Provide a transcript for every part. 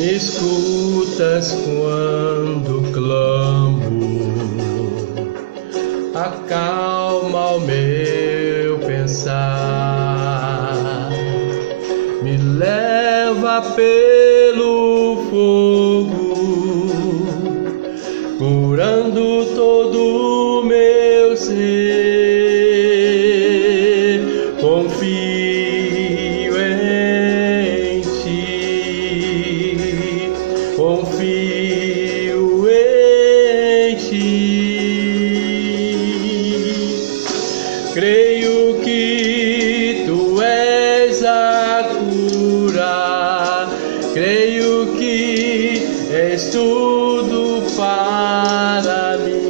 Me escutas quando clamo, acalma o meu pensar, me leva pelo fogo, curando todo o meu ser. Confio em ti, confio em ti. Creio que tu és a cura, creio que és tudo para mim.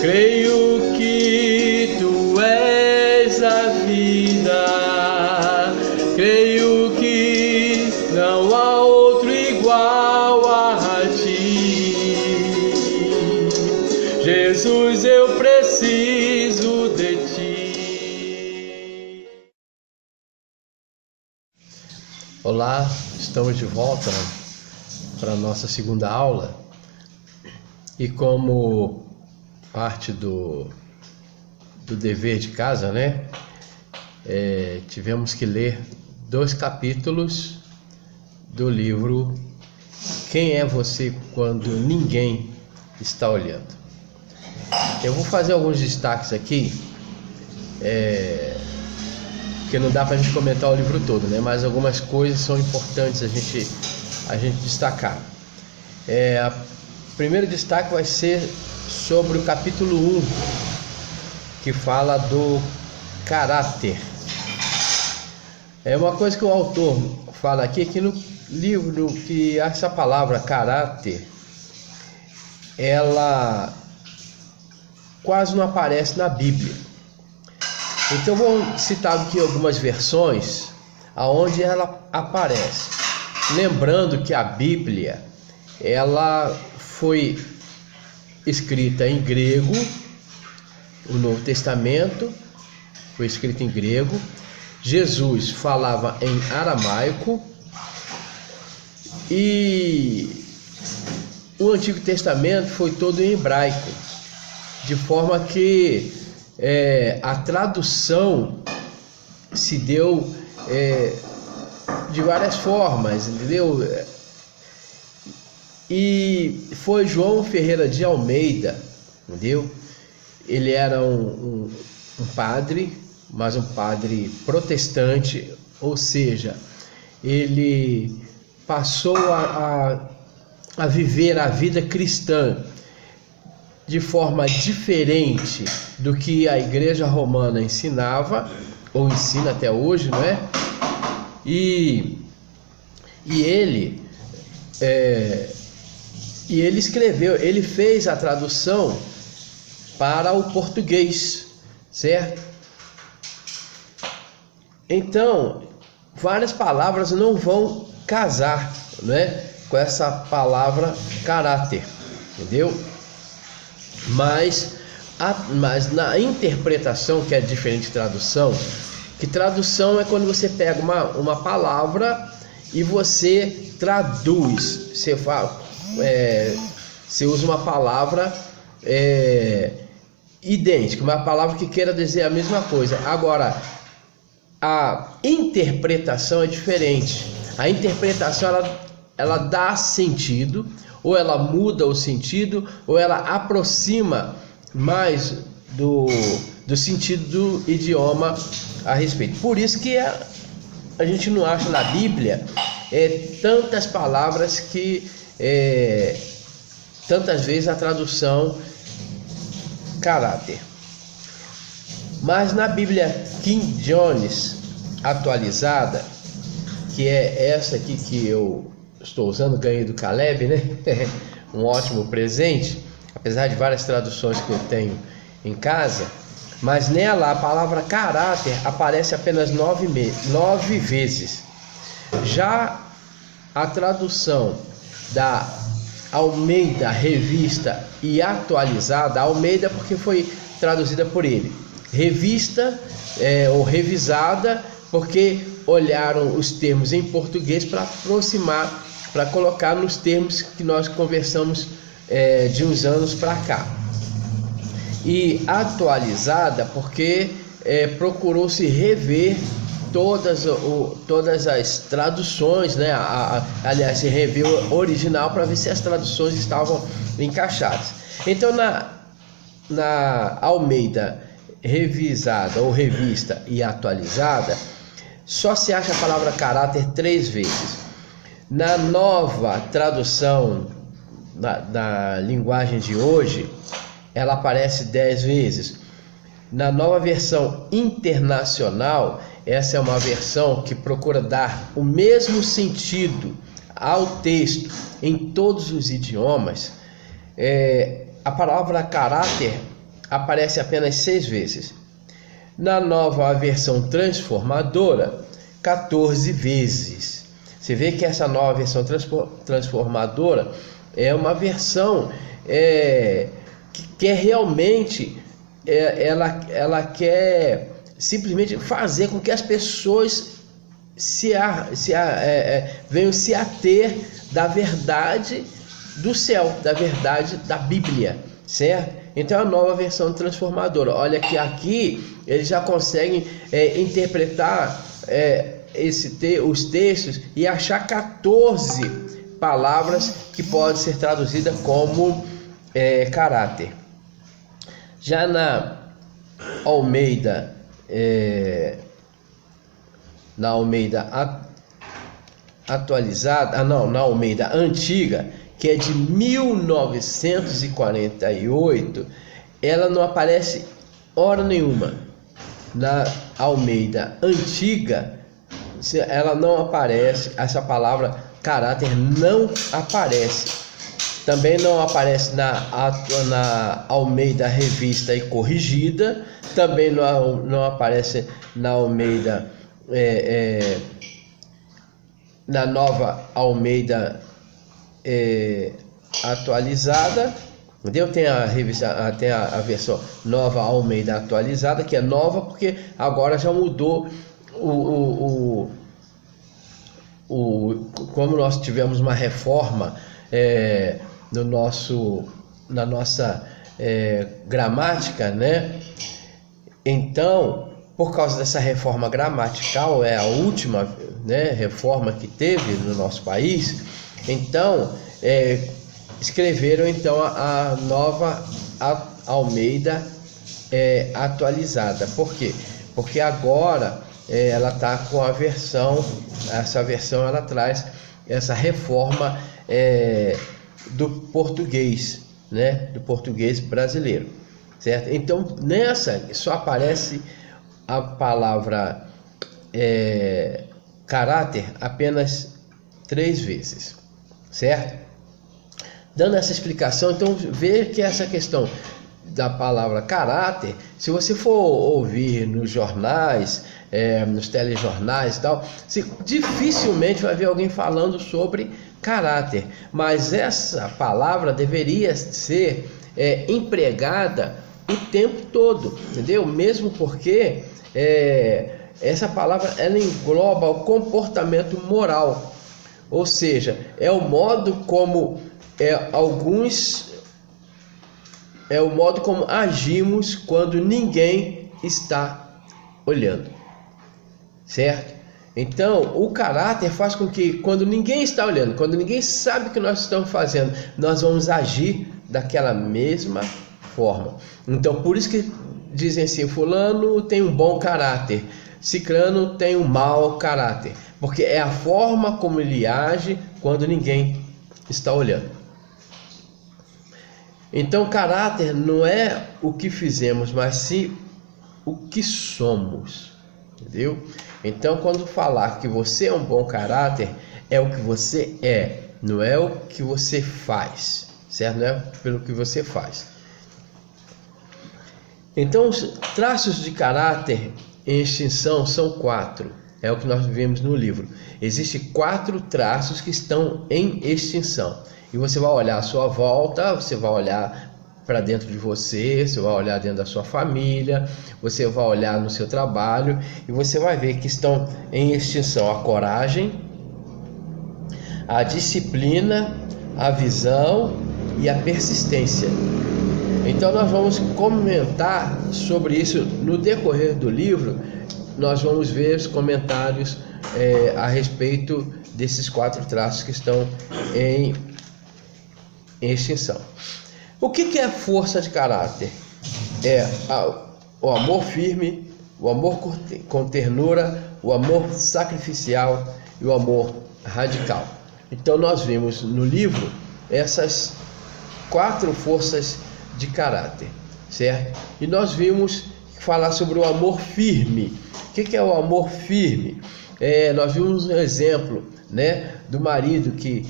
Creio que tu és a vida, creio que não há outro igual a ti. Jesus, eu preciso de ti. Olá, estamos de volta para a nossa segunda aula e como parte do dever de casa, né? Tivemos que ler 2 capítulos do livro Quem é Você Quando Ninguém Está Olhando. Eu vou fazer alguns destaques aqui, porque não dá para a gente comentar o livro todo, né? Mas algumas coisas são importantes a gente destacar. O primeiro destaque vai ser sobre o capítulo 1, que fala do caráter. É uma coisa que o autor fala aqui, que no livro, que essa palavra caráter, ela quase não aparece na Bíblia. Então vou citar aqui algumas versões aonde ela aparece. Lembrando que a Bíblia, ela foi escrita em grego, o Novo Testamento foi escrito em grego, Jesus falava em aramaico e o Antigo Testamento foi todo em hebraico, de forma que a tradução se deu de várias formas, entendeu? E foi João Ferreira de Almeida, entendeu? Ele era um padre, mas um padre protestante, ou seja, ele passou a viver a vida cristã de forma diferente do que a Igreja Romana ensinava, ou ensina até hoje, não é? E ele escreveu, ele fez a tradução para o português, certo? Então, várias palavras não vão casar, né, com essa palavra caráter, entendeu? Mas na interpretação, que é diferente de tradução, que tradução é quando você pega uma palavra e você traduz, você fala, você usa uma palavra idêntica, uma palavra que queira dizer a mesma coisa. Agora, a interpretação é diferente. A interpretação ela dá sentido, ou ela muda o sentido, ou ela aproxima mais do sentido do idioma a respeito. Por isso que a gente não acha na Bíblia tantas palavras que tantas vezes a tradução caráter. Mas na Bíblia King James atualizada, que é essa aqui que eu estou usando, ganhei do Caleb, né? Um ótimo presente, apesar de várias traduções que eu tenho em casa, mas nela a palavra caráter aparece apenas 9 vezes. Já a tradução da Almeida Revista e Atualizada, Almeida porque foi traduzida por ele, revista ou revisada, porque olharam os termos em português para aproximar, para colocar nos termos que nós conversamos de uns anos para cá. E atualizada porque procurou-se rever todas as traduções, né? Aliás, se rever o original para ver se as traduções estavam encaixadas. Então, na Almeida revisada ou revista e atualizada, só se acha a palavra caráter 3 vezes. Na nova tradução da linguagem de hoje, ela aparece 10 vezes. Na nova versão internacional, essa é uma versão que procura dar o mesmo sentido ao texto em todos os idiomas. A palavra caráter aparece apenas 6 vezes. Na nova versão transformadora, 14 vezes. Você vê que essa nova versão transformadora é uma versão que quer realmente, ela quer simplesmente fazer com que as pessoas venham se ater da verdade do céu, da verdade da Bíblia, certo? Então a nova versão transformadora, olha que aqui eles já conseguem interpretar os textos e achar 14 palavras que podem ser traduzidas como caráter. Já na Almeida, atualizada, na Almeida antiga, que é de 1948, ela não aparece hora nenhuma. Na Almeida antiga, ela não aparece, essa palavra caráter não aparece. Também não aparece na Almeida revista e corrigida, também não aparece na Almeida, na nova Almeida atualizada, entendeu? Tem a revista, tem a versão nova Almeida atualizada, que é nova porque agora já mudou como nós tivemos uma reforma na nossa gramática, né? Então, por causa dessa reforma gramatical, é a última, né, reforma que teve no nosso país. Então, escreveram então a nova Almeida atualizada. Por quê? Porque agora ela está com essa versão ela traz essa reforma do português, né, do português brasileiro, certo? Então nessa só aparece a palavra caráter apenas 3 vezes, certo? Dando essa explicação, então vê que essa questão da palavra caráter, se você for ouvir nos jornais, nos telejornais e tal, dificilmente vai ver alguém falando sobre caráter, mas essa palavra deveria ser empregada o tempo todo, entendeu? Mesmo porque essa palavra ela engloba o comportamento moral, ou seja, é o modo como o modo como agimos quando ninguém está olhando, certo? Então, o caráter faz com que quando ninguém está olhando, quando ninguém sabe o que nós estamos fazendo, nós vamos agir daquela mesma forma. Então, por isso que dizem assim, fulano tem um bom caráter, ciclano tem um mau caráter, porque é a forma como ele age quando ninguém está olhando. Então, caráter não é o que fizemos, mas sim o que somos, entendeu? Então, quando falar que você é um bom caráter, é o que você é, não é o que você faz, certo? Não é pelo que você faz. Então, os traços de caráter em extinção são 4, é o que nós vemos no livro. Existem 4 traços que estão em extinção. E você vai olhar à sua volta, você vai olhar para dentro de você, você vai olhar dentro da sua família, você vai olhar no seu trabalho e você vai ver que estão em extinção a coragem, a disciplina, a visão e a persistência. Então nós vamos comentar sobre isso no decorrer do livro. Nós vamos ver os comentários a respeito desses 4 traços que estão em extinção. O que é força de caráter? É o amor firme, o amor com ternura, o amor sacrificial e o amor radical. Então nós vimos no livro essas 4 forças de caráter, certo? E nós vimos falar sobre o amor firme. O que é o amor firme? Nós vimos um exemplo, né, do marido que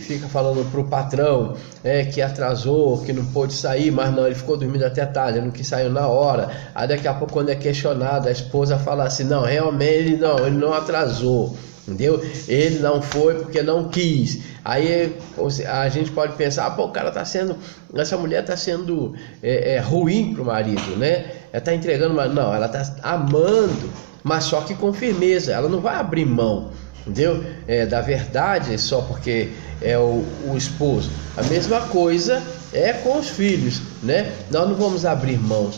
fica falando para o patrão que atrasou, que não pôde sair, mas não, ele ficou dormindo até tarde, não quis sair na hora. Aí daqui a pouco, quando é questionado, a esposa fala assim: não, realmente ele não atrasou, entendeu? Ele não foi porque não quis. Aí a gente pode pensar: pô, essa mulher está sendo ruim para o marido, né? Ela está entregando, mas não, ela está amando, mas só que com firmeza. Ela não vai abrir mão, entendeu? Da verdade só porque é o esposo. A mesma coisa é com os filhos, né? Nós não vamos abrir mão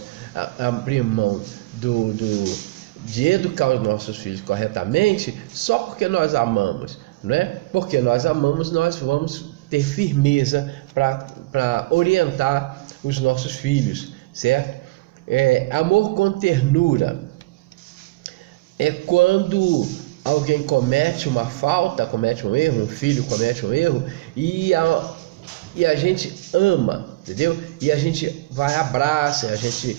de educar os nossos filhos corretamente só porque nós amamos, né? Porque nós amamos, nós vamos ter firmeza para orientar os nossos filhos, certo? Amor com ternura é quando alguém comete uma falta, comete um erro, um filho comete um erro e a gente ama, entendeu? E a gente vai, abraça, a gente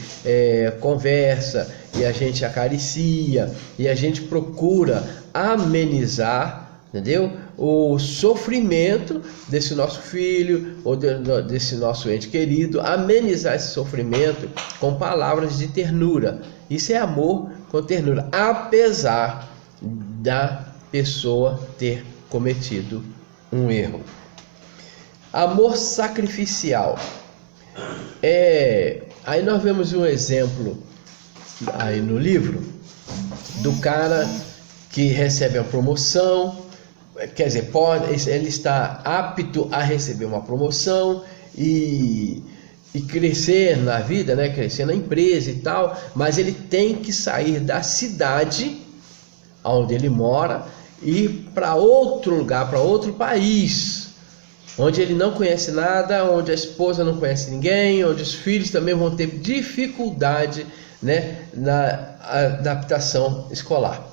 conversa, e a gente acaricia, e a gente procura amenizar, entendeu? O sofrimento desse nosso filho ou desse nosso ente querido, amenizar esse sofrimento com palavras de ternura. Isso é amor com ternura, apesar da pessoa ter cometido um erro. Amor sacrificial. Aí nós vemos um exemplo aí no livro do cara que recebe a promoção, quer dizer, ele está apto a receber uma promoção e crescer na vida, né? Crescer na empresa e tal, mas ele tem que sair da cidade onde ele mora e ir para outro lugar, para outro país, onde ele não conhece nada, onde a esposa não conhece ninguém, onde os filhos também vão ter dificuldade, né, na adaptação escolar.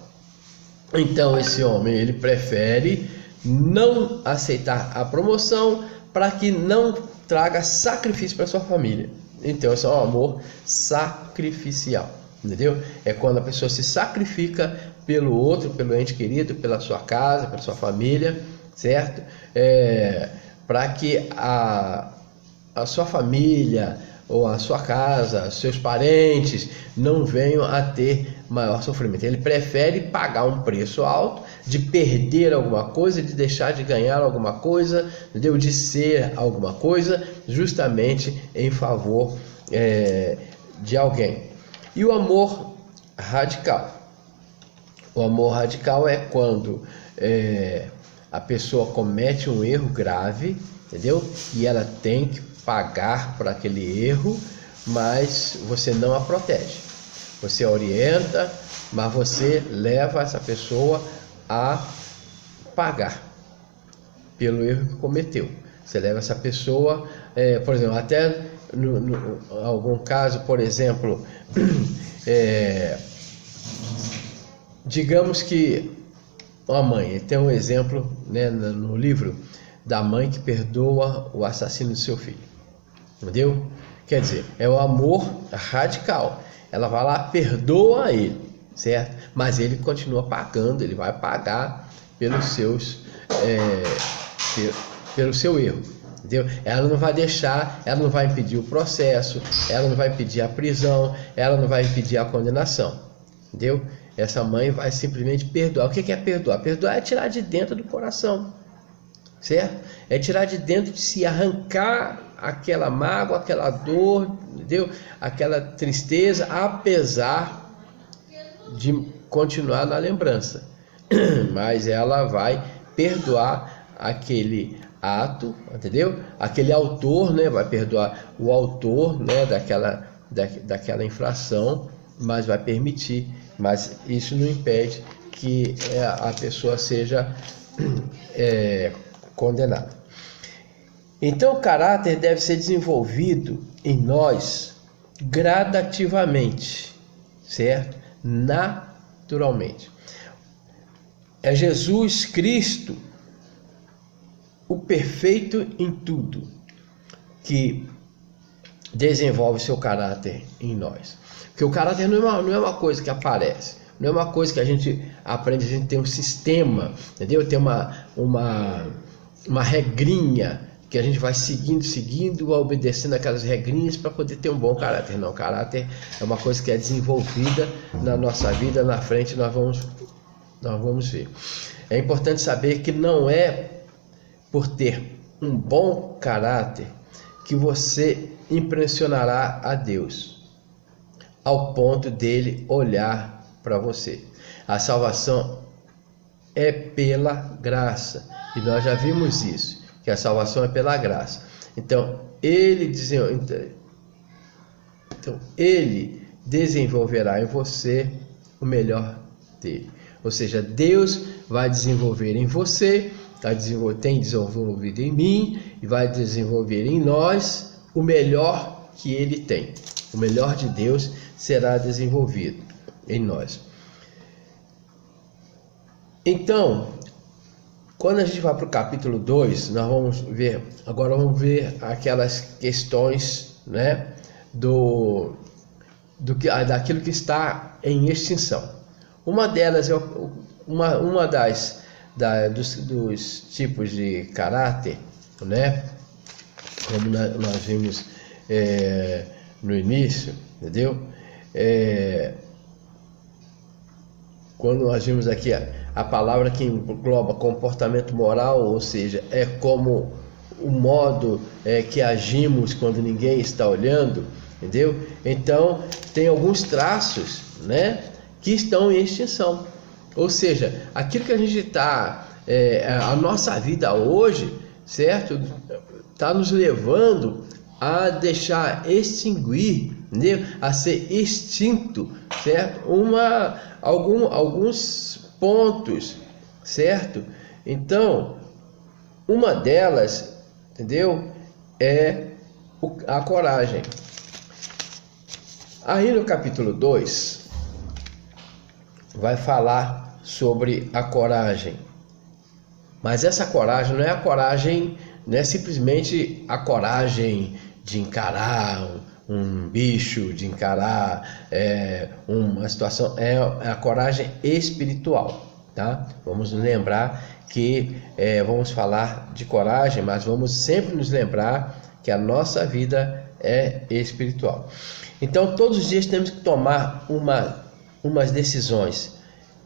Então esse homem, ele prefere não aceitar a promoção para que não traga sacrifício para sua família. Então esse é um amor sacrificial, entendeu? É quando a pessoa se sacrifica pelo outro, pelo ente querido, pela sua casa, pela sua família, certo? Para que a sua família ou a sua casa, seus parentes não venham a ter maior sofrimento. Ele prefere pagar um preço alto, de perder alguma coisa, de deixar de ganhar alguma coisa, entendeu? De ser alguma coisa, justamente em favor de alguém. E o amor radical. O amor radical é quando a pessoa comete um erro grave, entendeu? E ela tem que pagar por aquele erro, mas você não a protege. Você orienta, mas você leva essa pessoa a pagar pelo erro que cometeu. Você leva essa pessoa, por exemplo, até no algum caso, por exemplo, digamos que uma mãe, tem um exemplo, né, no livro da mãe que perdoa o assassino do seu filho, entendeu? Quer dizer, é o amor radical. Ela vai lá, perdoa ele, certo? Mas ele continua pagando, ele vai pagar pelos seus, pelo seu erro, entendeu? Ela não vai deixar, ela não vai impedir o processo, ela não vai impedir a prisão, ela não vai impedir a condenação, entendeu? Essa mãe vai simplesmente perdoar. O que é perdoar? Perdoar é tirar de dentro do coração. certo? É tirar de dentro de si, arrancar aquela mágoa, aquela dor, entendeu? Aquela tristeza, apesar de continuar na lembrança. Mas ela vai perdoar aquele ato, entendeu? Aquele autor, né? Vai perdoar o autor, né? Daquela infração, mas vai permitir. Mas isso não impede que a pessoa seja condenada. Então, o caráter deve ser desenvolvido em nós gradativamente, certo? Naturalmente. É Jesus Cristo, o perfeito em tudo, que desenvolve seu caráter em nós. Porque o caráter não é uma coisa que aparece, não é uma coisa que a gente aprende, a gente tem um sistema, entendeu? Tem uma regrinha que a gente vai seguindo, obedecendo aquelas regrinhas para poder ter um bom caráter. Não, caráter é uma coisa que é desenvolvida na nossa vida, na frente nós vamos ver. É importante saber que não é por ter um bom caráter que você impressionará a Deus ao ponto dele olhar para você. A salvação é pela graça, e nós já vimos isso, que a salvação é pela graça. Então ele desenvolverá em você o melhor dele. Ou seja, Deus vai desenvolver em você, tem desenvolvido em mim e vai desenvolver em nós o melhor que ele tem. O melhor de Deus será desenvolvido em nós. Então, quando a gente vai para o capítulo 2, nós vamos ver aquelas questões, né, daquilo que está em extinção. Uma delas é dos tipos de caráter, né, como nós vimos no início, entendeu? Quando nós vimos aqui a palavra que engloba comportamento moral, ou seja, é como o modo que agimos quando ninguém está olhando, entendeu? Então, tem alguns traços, né, que estão em extinção. Ou seja, aquilo que a gente está, a nossa vida hoje, certo? Está nos levando a deixar extinguir, entendeu? A ser extinto, certo? Alguns pontos, certo? Então, uma delas, entendeu? É a coragem. Aí no capítulo 2 vai falar sobre a coragem. Mas essa coragem não é a coragem, não é simplesmente a coragem de encarar um bicho, de encarar uma situação, é a coragem espiritual, tá? Vamos nos lembrar que vamos falar de coragem, mas vamos sempre nos lembrar que a nossa vida é espiritual. Então, todos os dias temos que tomar umas decisões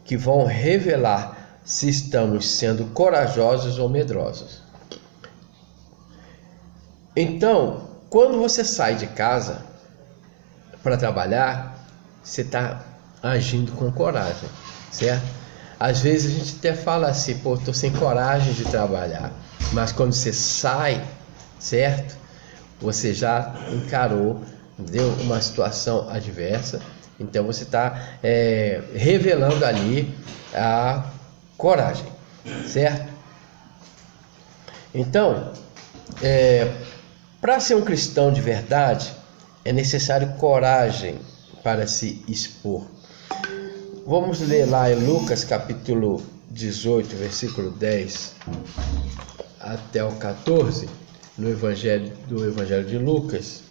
que vão revelar se estamos sendo corajosos ou medrosos. Então, quando você sai de casa para trabalhar, você está agindo com coragem, certo? Às vezes a gente até fala assim, pô, estou sem coragem de trabalhar. Mas quando você sai, certo? Você já encarou, entendeu? Uma situação adversa. Então você está revelando ali a coragem, certo? Então, para ser um cristão de verdade, é necessário coragem para se expor. Vamos ler lá em Lucas capítulo 18, versículo 10 até o 14, do Evangelho de Lucas.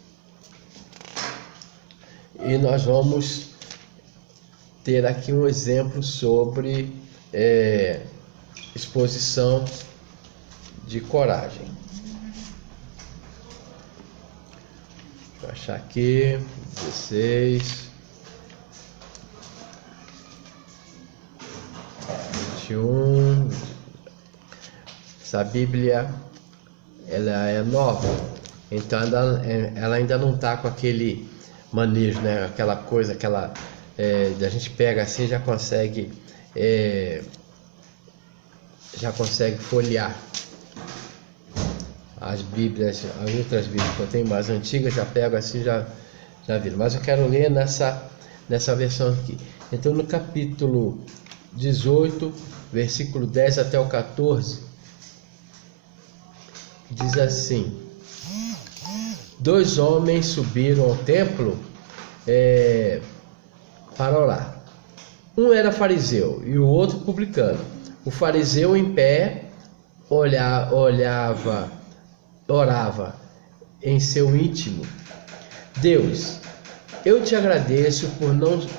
E nós vamos ter aqui um exemplo sobre exposição de coragem. Deixa eu achar aqui, 16, 21, essa Bíblia, ela é nova, então ela ainda não está com aquele manejo, né? Aquela coisa, da gente pega assim, já consegue folhear. As Bíblias, as outras Bíblias que eu tenho mais antigas, já pego assim, já viro. Mas eu quero ler nessa versão aqui. Então, no capítulo 18, versículo 10 até o 14, diz assim: 2 homens subiram ao templo para orar. Um era fariseu e o outro publicano. O fariseu em pé orava em seu íntimo: Deus, eu te agradeço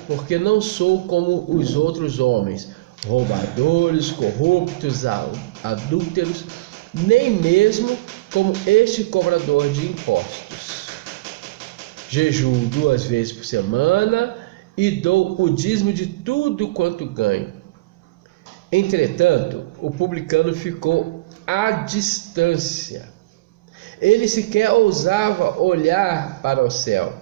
porque não sou como os outros homens, roubadores, corruptos, adúlteros, nem mesmo como este cobrador de impostos. Jejuo 2 vezes por semana e dou o dízimo de tudo quanto ganho. Entretanto, o publicano ficou à distância. Ele sequer ousava olhar para o céu,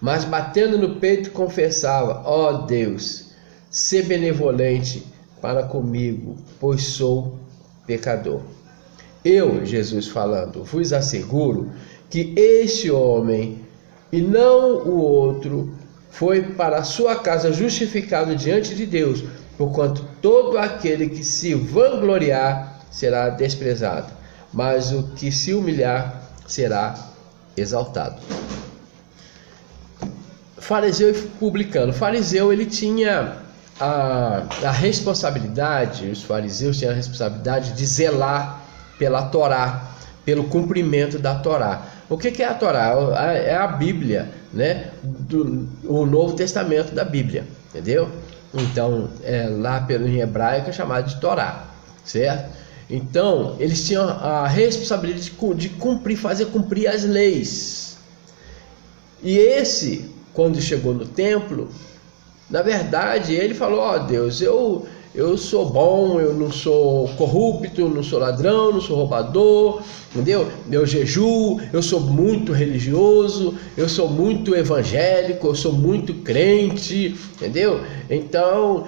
mas batendo no peito confessava: ó Deus, sê benevolente para comigo, pois sou pecador. Eu, Jesus falando, vos asseguro que este homem e não o outro foi para a sua casa justificado diante de Deus, porquanto todo aquele que se vangloriar será desprezado, mas o que se humilhar será exaltado. Fariseu e publicano. O fariseu, ele tinha a responsabilidade, os fariseus tinham a responsabilidade de zelar pela Torá, pelo cumprimento da Torá. O que é a Torá? É a Bíblia, né? O Novo Testamento da Bíblia, entendeu? Então, lá em hebraico é chamado de Torá, certo? Então, eles tinham a responsabilidade de cumprir, fazer cumprir as leis. E esse, quando chegou no templo, na verdade, ele falou: ó Deus, eu sou bom, eu não sou corrupto, não sou ladrão, não sou roubador, entendeu? Eu jejuo, eu sou muito religioso, eu sou muito evangélico, eu sou muito crente, entendeu? Então,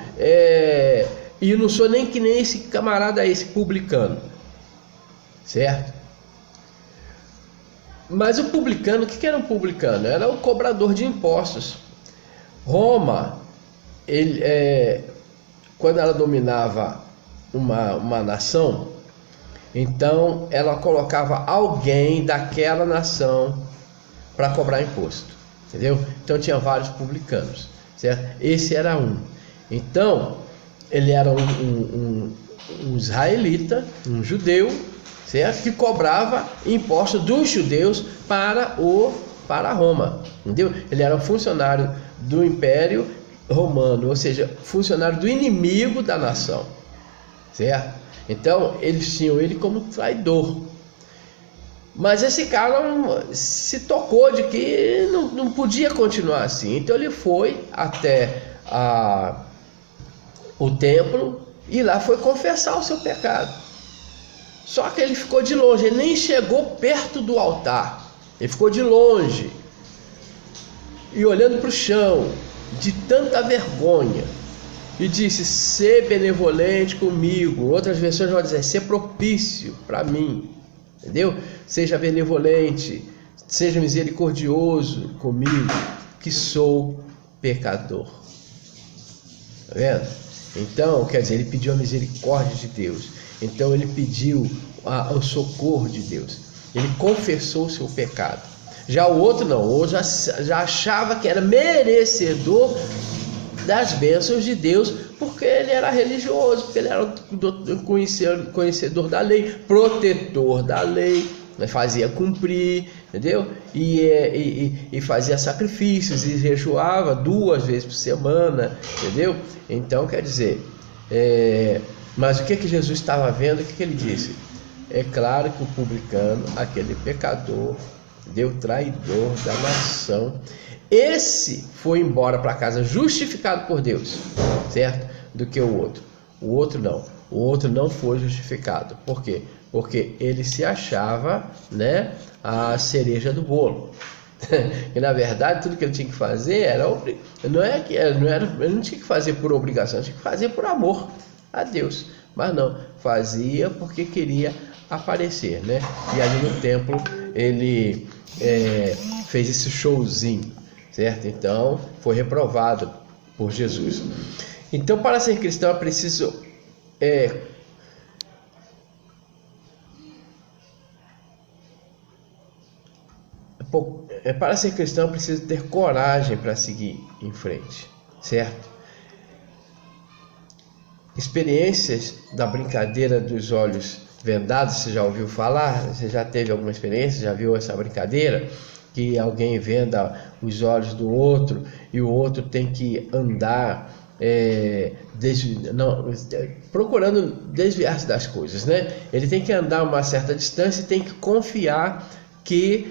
e eu não sou nem que nem esse camarada, esse publicano, certo? Mas o publicano, o que era um publicano? Era o cobrador de impostos. Roma, quando ela dominava uma nação, então ela colocava alguém daquela nação para cobrar imposto, entendeu? Então tinha vários publicanos, certo? Esse era um. Então ele era um israelita, um judeu, certo? Que cobrava imposto dos judeus para Roma, entendeu? Ele era um funcionário do Império Romano, ou seja, funcionário do inimigo da nação, certo? Então eles tinham ele como traidor. Mas esse cara se tocou de que não podia continuar assim. Então ele foi até o templo e lá foi confessar o seu pecado. Só que ele ficou de longe, ele nem chegou perto do altar, ele ficou de longe e olhando para o chão, de tanta vergonha, e disse: sê benevolente comigo. Outras versões vão dizer: sê propício para mim, entendeu? Seja benevolente, seja misericordioso comigo, que sou pecador. Tá vendo? Então, quer dizer, ele pediu a misericórdia de Deus. Então ele pediu o socorro de Deus. Ele confessou o seu pecado. Já o outro não, o outro já achava que era merecedor das bênçãos de Deus, porque ele era religioso, porque ele era conhecedor da lei, protetor da lei, fazia cumprir, entendeu? E fazia sacrifícios e jejuava 2 vezes por semana, entendeu? Então, quer dizer, mas o que Jesus estava vendo? O que ele disse? É claro que o publicano, aquele pecador, deu traidor da nação, esse foi embora para casa justificado por Deus, certo? Do que o outro. O outro não foi justificado. Por quê? porque ele se achava, né, a cereja do bolo. E na verdade tudo que ele tinha que fazer ele não tinha que fazer por obrigação, tinha que fazer por amor a Deus. Mas não, fazia porque queria aparecer, né? E ali no templo ele fez esse showzinho, certo? Então foi reprovado por Jesus. Então, para ser cristão é preciso para ser cristão, precisa ter coragem para seguir em frente, certo? Experiências da brincadeira dos olhos vendados, você já ouviu falar? Você já teve alguma experiência? Já viu essa brincadeira? Que alguém venda os olhos do outro e o outro tem que andar procurando desviar-se das coisas, né? Ele tem que andar uma certa distância e tem que confiar que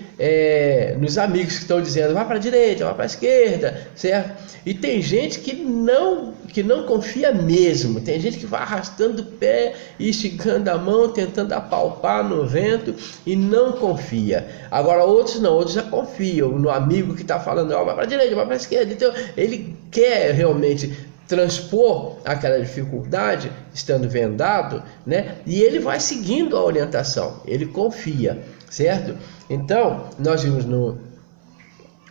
nos amigos que estão dizendo vai para a direita, vai para a esquerda, certo? E tem gente que não confia mesmo, tem gente que vai arrastando o pé e esticando a mão, tentando apalpar no vento e não confia. Agora outros não, outros já confiam no amigo que está falando, vai para a direita, vai para a esquerda. Então ele quer realmente transpor aquela dificuldade estando vendado, né? E ele vai seguindo a orientação, ele confia, certo? Então nós vimos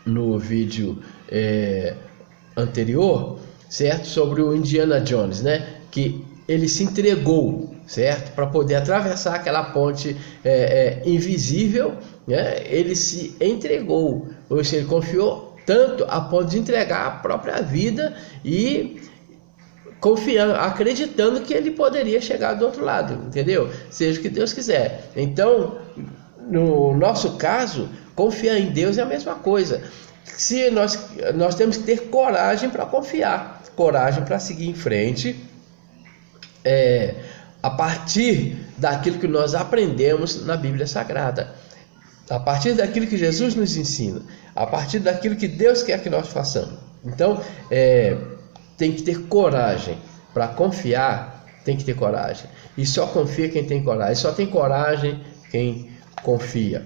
no vídeo anterior, certo, sobre o Indiana Jones, né, que ele se entregou, certo, para poder atravessar aquela ponte invisível, né? Ele se entregou, ou seja, ele confiou tanto a ponto de entregar a própria vida e confiando, acreditando que ele poderia chegar do outro lado, entendeu? Seja o que Deus quiser. Então, no nosso caso, confiar em Deus é a mesma coisa. Se nós temos que ter coragem para confiar, coragem para seguir em frente, a partir daquilo que nós aprendemos na Bíblia Sagrada, a partir daquilo que Jesus nos ensina, a partir daquilo que Deus quer que nós façamos. Então, tem que ter coragem para confiar, tem que ter coragem. E só confia quem tem coragem, só tem coragem quem confia.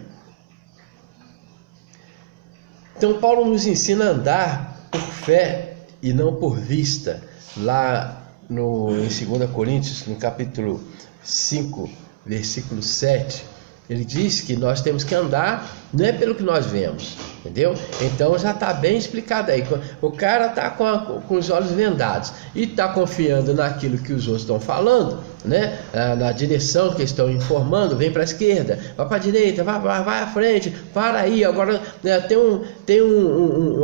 Então Paulo nos ensina a andar por fé e não por vista. Lá em 2 Coríntios, no capítulo 5, versículo 7, ele diz que nós temos que andar não é pelo que nós vemos, entendeu? Então já está bem explicado aí. O cara está com os olhos vendados e está confiando naquilo que os outros estão falando, né? Na direção que estão informando, vem para a esquerda, vai para a direita, vai à frente, para aí, agora né, tem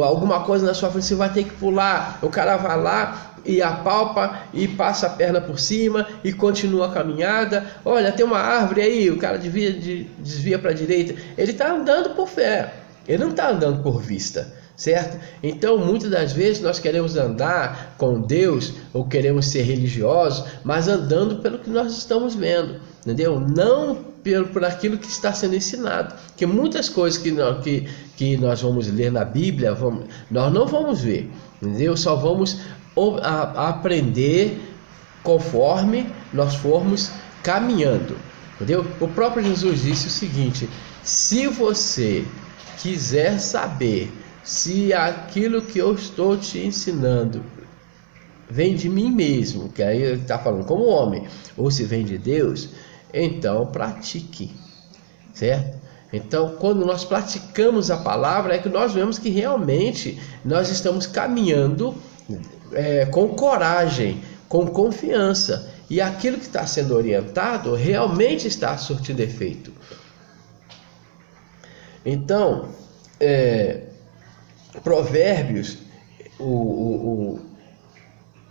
alguma coisa na sua frente, você vai ter que pular. O cara vai lá e apalpa e passa a perna por cima e continua a caminhada. Olha, tem uma árvore aí, o cara desvia para a direita. Ele está andando por fé, ele não está andando por vista, certo? Então muitas das vezes nós queremos andar com Deus ou queremos ser religiosos, mas andando pelo que nós estamos vendo, entendeu? Não por aquilo que está sendo ensinado, que muitas coisas que nós vamos ler na Bíblia, nós não vamos ver, entendeu? Só vamos aprender conforme nós formos caminhando, entendeu? O próprio Jesus disse o seguinte: se você quiser saber se aquilo que eu estou te ensinando vem de mim mesmo, que aí ele está falando como homem, ou se vem de Deus, então pratique, certo? Então, quando nós praticamos a palavra, é que nós vemos que realmente nós estamos caminhando com coragem, com confiança, e aquilo que está sendo orientado realmente está surtindo efeito. Então, Provérbios, o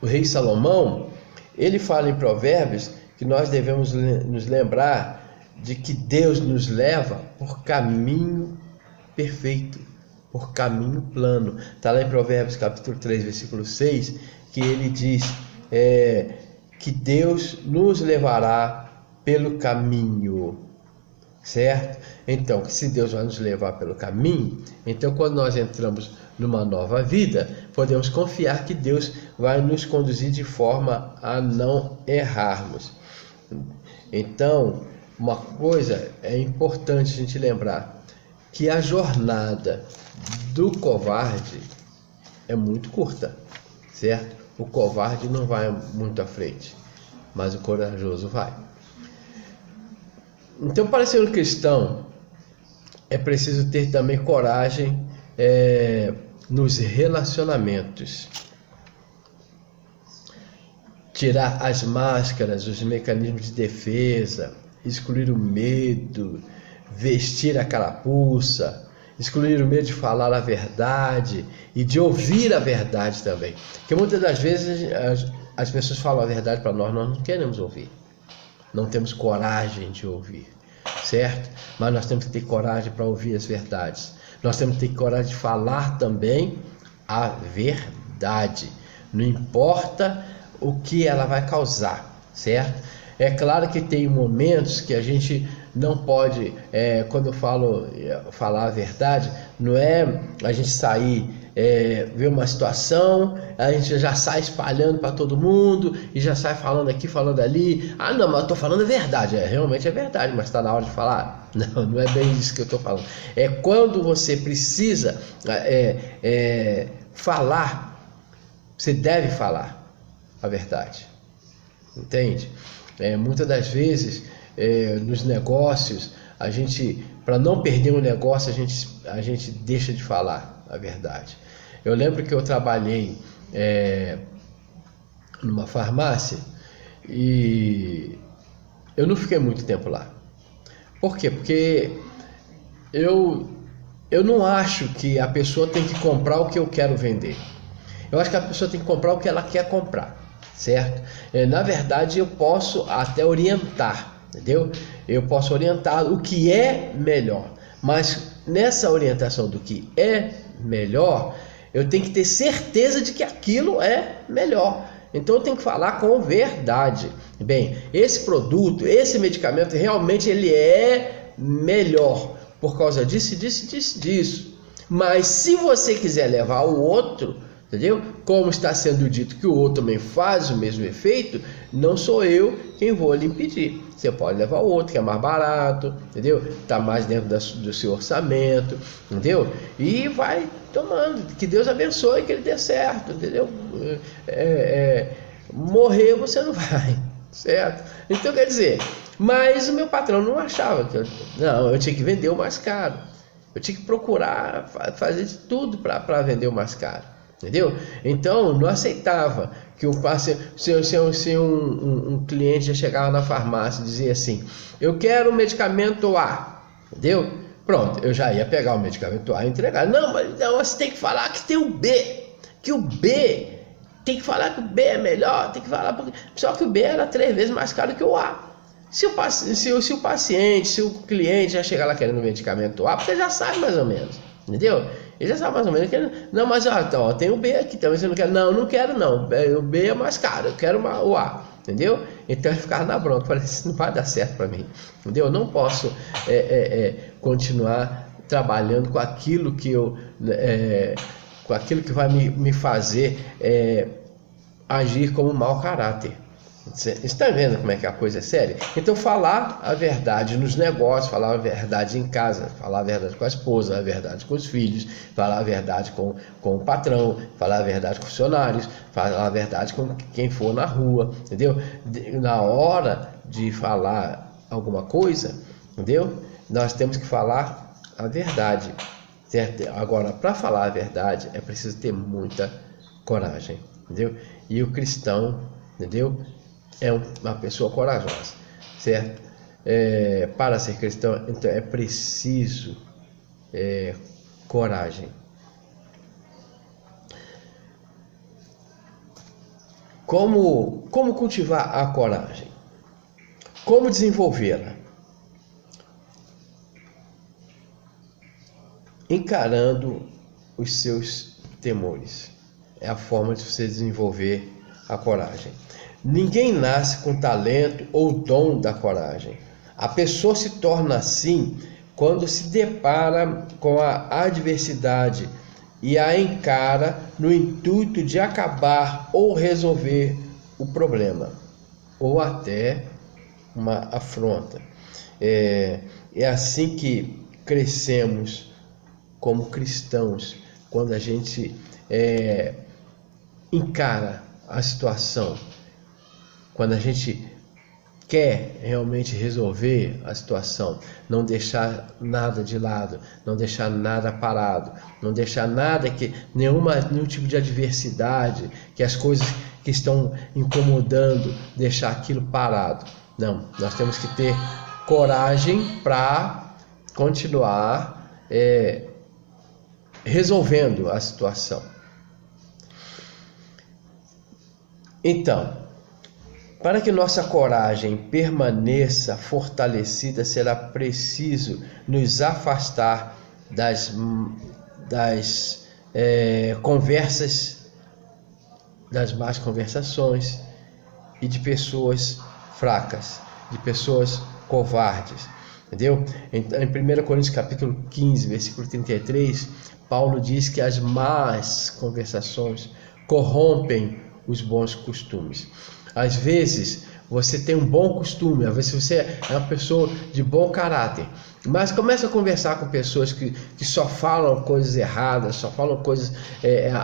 rei Salomão, ele fala em Provérbios que nós devemos nos lembrar de que Deus nos leva por caminho perfeito, por caminho plano. Está lá em Provérbios capítulo 3, versículo 6, que ele diz que Deus nos levará pelo caminho, certo? Então, se Deus vai nos levar pelo caminho, então quando nós entramos numa nova vida, podemos confiar que Deus vai nos conduzir de forma a não errarmos. Então, uma coisa é importante a gente lembrar, que a jornada do covarde é muito curta, certo? O covarde não vai muito à frente, mas o corajoso vai. Então, para ser um cristão, é preciso ter também coragem nos relacionamentos. Tirar as máscaras, os mecanismos de defesa, excluir o medo, vestir a carapuça, excluir o medo de falar a verdade e de ouvir a verdade também. Porque muitas das vezes as pessoas falam a verdade para nós não queremos ouvir. Não temos coragem de ouvir, certo? Mas nós temos que ter coragem para ouvir as verdades. Nós temos que ter coragem de falar também a verdade. Não importa o que ela vai causar, certo? É claro que tem momentos que a gente não pode, quando eu falo falar a verdade, não é a gente sair, ver uma situação, a gente já sai espalhando para todo mundo e já sai falando aqui, falando ali. Ah, não, mas eu estou falando a verdade. Realmente é verdade, mas está na hora de falar? Não, não é bem isso que eu estou falando. É quando você precisa falar, você deve falar a verdade, entende? Muitas das vezes nos negócios, a gente, para não perder um negócio, a gente deixa de falar a verdade. Eu lembro que eu trabalhei numa farmácia e eu não fiquei muito tempo lá. Por quê? Porque eu não acho que a pessoa tem que comprar o que eu quero vender. Eu acho que a pessoa tem que comprar o que ela quer comprar, certo? Na verdade, eu posso até orientar, entendeu? Eu posso orientar o que é melhor, mas nessa orientação do que é melhor, eu tenho que ter certeza de que aquilo é melhor. Então eu tenho que falar com verdade. Bem, esse produto, esse medicamento, realmente ele é melhor por causa disso, disso. Mas se você quiser levar o outro, entendeu? Como está sendo dito que o outro também faz o mesmo efeito, não sou eu quem vou lhe impedir. Você pode levar o outro que é mais barato, entendeu? Está mais dentro do seu orçamento, entendeu? E vai tomando. Que Deus abençoe, que ele dê certo, entendeu? Morrer você não vai, certo? Então quer dizer, mas o meu patrão não achava que eu tinha que vender o mais caro. Eu tinha que procurar fazer de tudo para vender o mais caro. Entendeu? Então não aceitava que se um cliente já chegava na farmácia e dizia assim: eu quero o medicamento A, entendeu? Pronto, eu já ia pegar o medicamento A e entregar. Não, mas não, você tem que falar que tem o B, que o B, tem que falar que o B é melhor, tem que falar porque... Só que o B era 3 vezes mais caro que o A. Se o paciente, se o cliente já chegar lá querendo o medicamento A, você já sabe mais ou menos, entendeu? Ele já sabe mais ou menos que não, mas então, tem o B aqui também, você não quer? Não quero não, o B é mais caro, eu quero o A, entendeu? Então ele ficava na bronca, falei, isso não vai dar certo para mim, entendeu? Eu não posso continuar trabalhando com aquilo que com aquilo que vai me fazer agir como mau caráter. Você está vendo como é que a coisa é séria? Então falar a verdade nos negócios, falar a verdade em casa, falar a verdade com a esposa, a verdade com os filhos, falar a verdade com o patrão, falar a verdade com os funcionários, falar a verdade com quem for na rua, entendeu? Na hora de falar alguma coisa, entendeu? Nós temos que falar a verdade, certo? Agora, para falar a verdade é preciso ter muita coragem, entendeu? E o cristão, entendeu? É uma pessoa corajosa, certo? Para ser cristão, então é preciso coragem. Como cultivar a coragem? Como desenvolvê-la? Encarando os seus temores. É a forma de você desenvolver a coragem. Ninguém nasce com talento ou dom da coragem. A pessoa se torna assim quando se depara com a adversidade e a encara no intuito de acabar ou resolver o problema, ou até uma afronta. É assim que crescemos como cristãos, quando a gente encara a situação, quando a gente quer realmente resolver a situação, não deixar nada de lado, não deixar nada parado, não deixar nada nenhum tipo de adversidade, que as coisas que estão incomodando, deixar aquilo parado. Não, nós temos que ter coragem para continuar resolvendo a situação. Então, para que nossa coragem permaneça fortalecida, será preciso nos afastar das conversas, das más conversações e de pessoas fracas, de pessoas covardes. Entendeu? Em 1 Coríntios capítulo 15, versículo 33, Paulo diz que as más conversações corrompem os bons costumes. Às vezes você tem um bom costume, às vezes você é uma pessoa de bom caráter, mas começa a conversar com pessoas que só falam coisas erradas, só falam coisas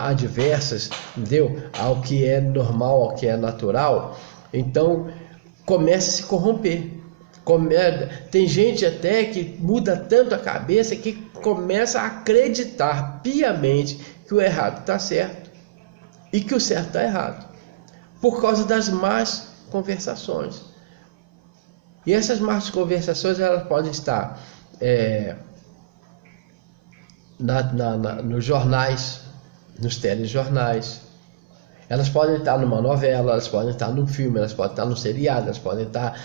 adversas, entendeu? Ao que é normal, ao que é natural, então começa a se corromper. Tem gente até que muda tanto a cabeça que começa a acreditar piamente que o errado está certo e que o certo está errado, por causa das más conversações. E essas más conversações, elas podem estar nos jornais, nos telejornais, elas podem estar numa novela, elas podem estar num filme, elas podem estar num seriado, elas podem estar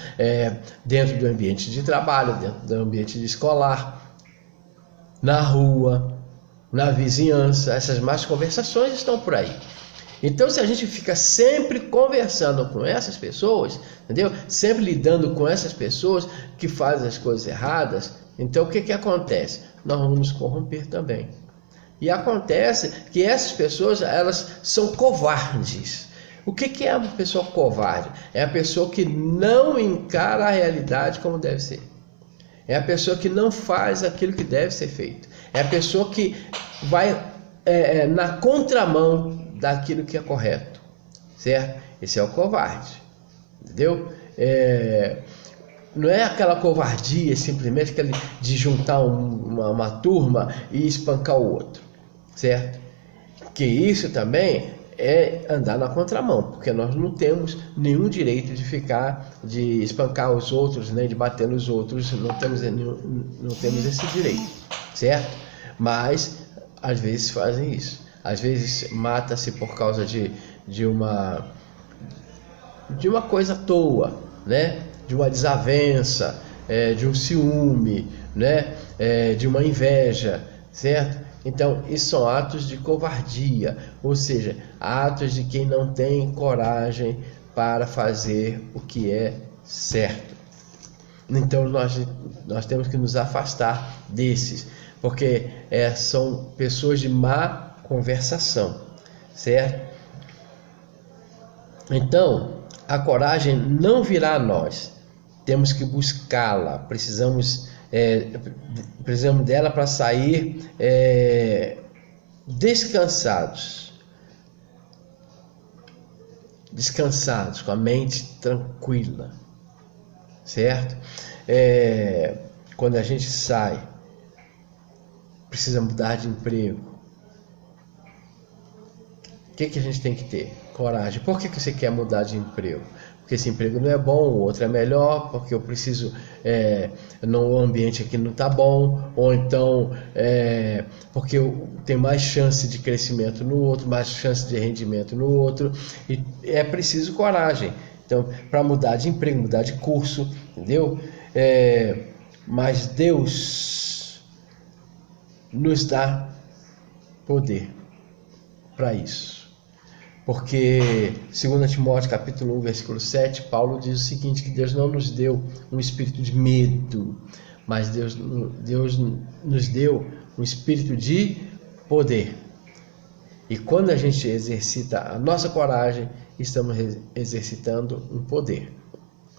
dentro do ambiente de trabalho, dentro do ambiente escolar, na rua, na vizinhança. Essas más conversações estão por aí. Então, se a gente fica sempre conversando com essas pessoas, entendeu? Sempre lidando com essas pessoas que fazem as coisas erradas, então o que acontece? Nós vamos nos corromper também. E acontece que essas pessoas, elas são covardes. O que é uma pessoa covarde? É a pessoa que não encara a realidade como deve ser. É a pessoa que não faz aquilo que deve ser feito. É a pessoa que vai na contramão daquilo que é correto, certo? Esse é o covarde, entendeu? Não é aquela covardia simplesmente de juntar uma turma e espancar o outro, certo? Que isso também é andar na contramão, porque nós não temos nenhum direito de espancar os outros, nem de bater nos outros, não temos esse direito, certo? Mas às vezes fazem isso. Às vezes mata-se por causa de uma coisa à toa, né? De uma desavença, de um ciúme, né? De uma inveja, certo? Então, isso são atos de covardia, ou seja, atos de quem não tem coragem para fazer o que é certo. Então, nós temos que nos afastar desses, porque são pessoas de má conversação, certo? Então, a coragem não virá a nós, temos que buscá-la, precisamos dela para sair descansados, com a mente tranquila, certo? Quando a gente sai, precisa mudar de emprego. O que a gente tem que ter? Coragem. Por que você quer mudar de emprego? Porque esse emprego não é bom, o outro é melhor, porque eu preciso, o ambiente aqui não está bom, ou então porque eu tenho mais chance de crescimento no outro, mais chance de rendimento no outro, e é preciso coragem. Então, para mudar de emprego, mudar de curso, entendeu? Mas Deus nos dá poder para isso. Porque, 2 Timóteo capítulo 1, versículo 7, Paulo diz o seguinte, que Deus não nos deu um espírito de medo, mas Deus nos deu um espírito de poder. E quando a gente exercita a nossa coragem, estamos exercitando um poder,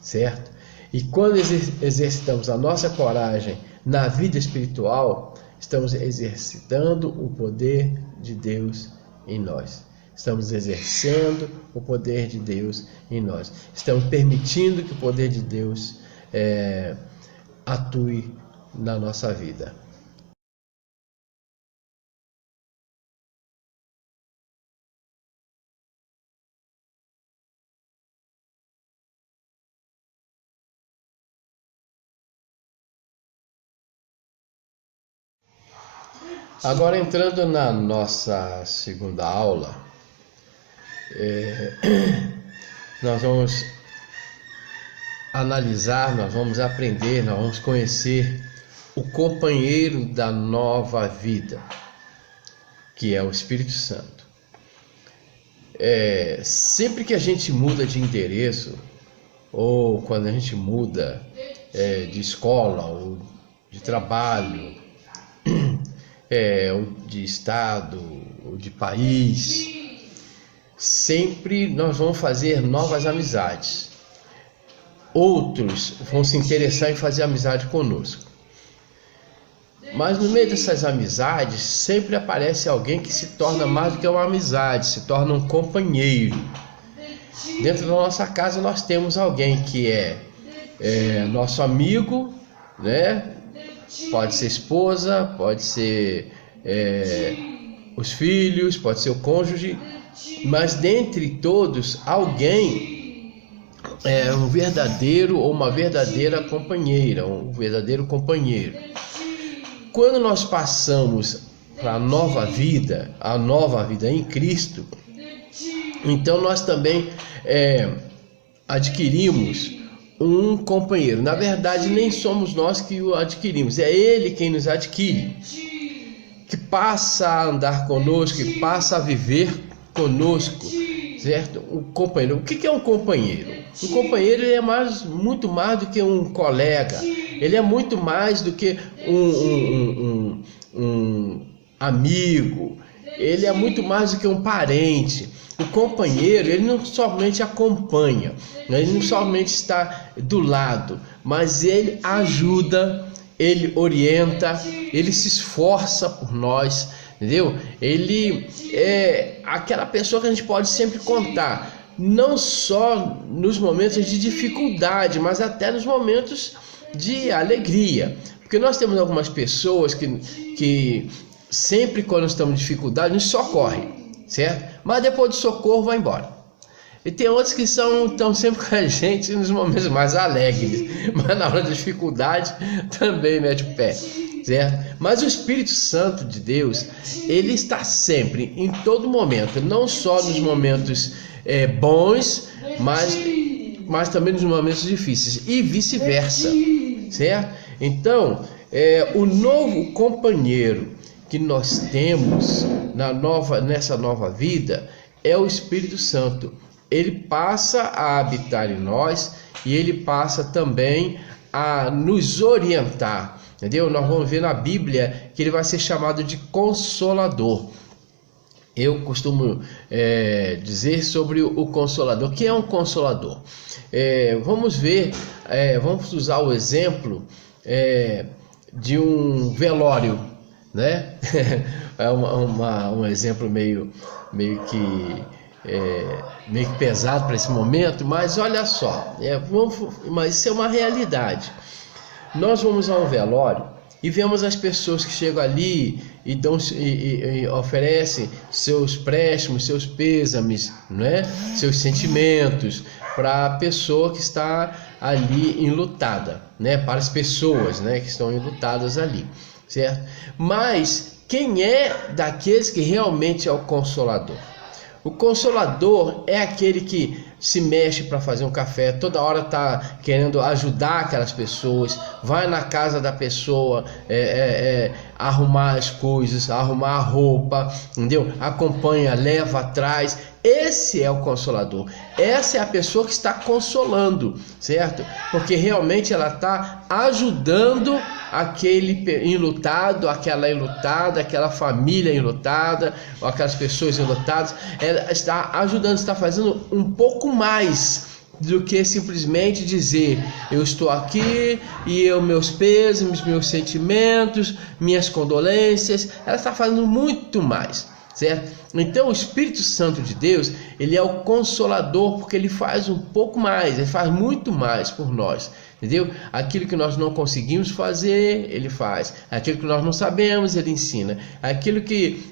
certo? E quando exercitamos a nossa coragem na vida espiritual, estamos exercitando o poder de Deus em nós. Estamos exercendo o poder de Deus em nós. Estamos permitindo que o poder de Deus atue na nossa vida. Agora, entrando na nossa segunda aula, nós vamos analisar, nós vamos aprender, nós vamos conhecer o companheiro da nova vida, que é o Espírito Santo. Sempre que a gente muda de endereço, ou quando a gente muda de escola, ou de trabalho, ou de estado, ou de país, sempre nós vamos fazer novas amizades. Outros vão se interessar em fazer amizade conosco. Mas no meio dessas amizades, sempre aparece alguém que se torna mais do que uma amizade, se torna um companheiro. Dentro da nossa casa nós temos alguém que é nosso amigo, né? Pode ser esposa, pode ser os filhos, pode ser o cônjuge, mas dentre todos, alguém é um verdadeiro ou uma verdadeira companheira, um verdadeiro companheiro. Quando nós passamos para a nova vida em Cristo, então nós também adquirimos um companheiro. Na verdade, nem somos nós que o adquirimos, é Ele quem nos adquire, que passa a andar conosco, que passa a viver conosco, certo? O companheiro. O que é um companheiro? Um companheiro ele é muito mais do que um colega, ele é muito mais do que um amigo, ele é muito mais do que um parente. O companheiro, ele não somente acompanha, ele não somente está do lado, mas ele ajuda, ele orienta, ele se esforça por nós, entendeu? Ele é aquela pessoa que a gente pode sempre contar, não só nos momentos de dificuldade, mas até nos momentos de alegria. Porque nós temos algumas pessoas que sempre quando estamos em dificuldade nos socorrem, certo? Mas depois do socorro vai embora. E tem outros que estão sempre com a gente nos momentos mais alegres, mas na hora da dificuldade também mete o pé, certo? Mas o Espírito Santo de Deus, ele está sempre, em todo momento, não só nos momentos bons, mas também nos momentos difíceis, e vice-versa, certo? Então, o novo companheiro que nós temos nessa nova vida é o Espírito Santo. Ele passa a habitar em nós e ele passa também a nos orientar, entendeu? Nós vamos ver na Bíblia que ele vai ser chamado de Consolador. Eu costumo dizer sobre o Consolador. O que é um Consolador? Vamos ver, vamos usar o exemplo de um velório, né? É um exemplo meio que pesado para esse momento, mas olha só, mas isso é uma realidade. Nós vamos a um velório e vemos as pessoas que chegam ali e oferecem seus préstimos, seus pêsames, né? Seus sentimentos para a pessoa que está ali enlutada, né? Para as pessoas, né, que estão enlutadas ali, certo? Mas quem é daqueles que realmente é o Consolador? O Consolador é aquele que se mexe para fazer um café, toda hora está querendo ajudar aquelas pessoas, vai na casa da pessoa, arrumar as coisas, arrumar a roupa, entendeu? Acompanha, leva atrás. Esse é o Consolador. Essa é a pessoa que está consolando, certo? Porque realmente ela está ajudando aquele enlutado, aquela enlutada, aquela família enlutada, ou aquelas pessoas enlutadas. Ela está ajudando, está fazendo um pouco mais do que simplesmente dizer: eu estou aqui e eu, meus pêsames, meus sentimentos, minhas condolências. Ela está fazendo muito mais, certo? Então o Espírito Santo de Deus, ele é o consolador, porque ele faz um pouco mais, ele faz muito mais por nós, entendeu? Aquilo que nós não conseguimos fazer, ele faz. Aquilo que nós não sabemos, ele ensina. Aquilo que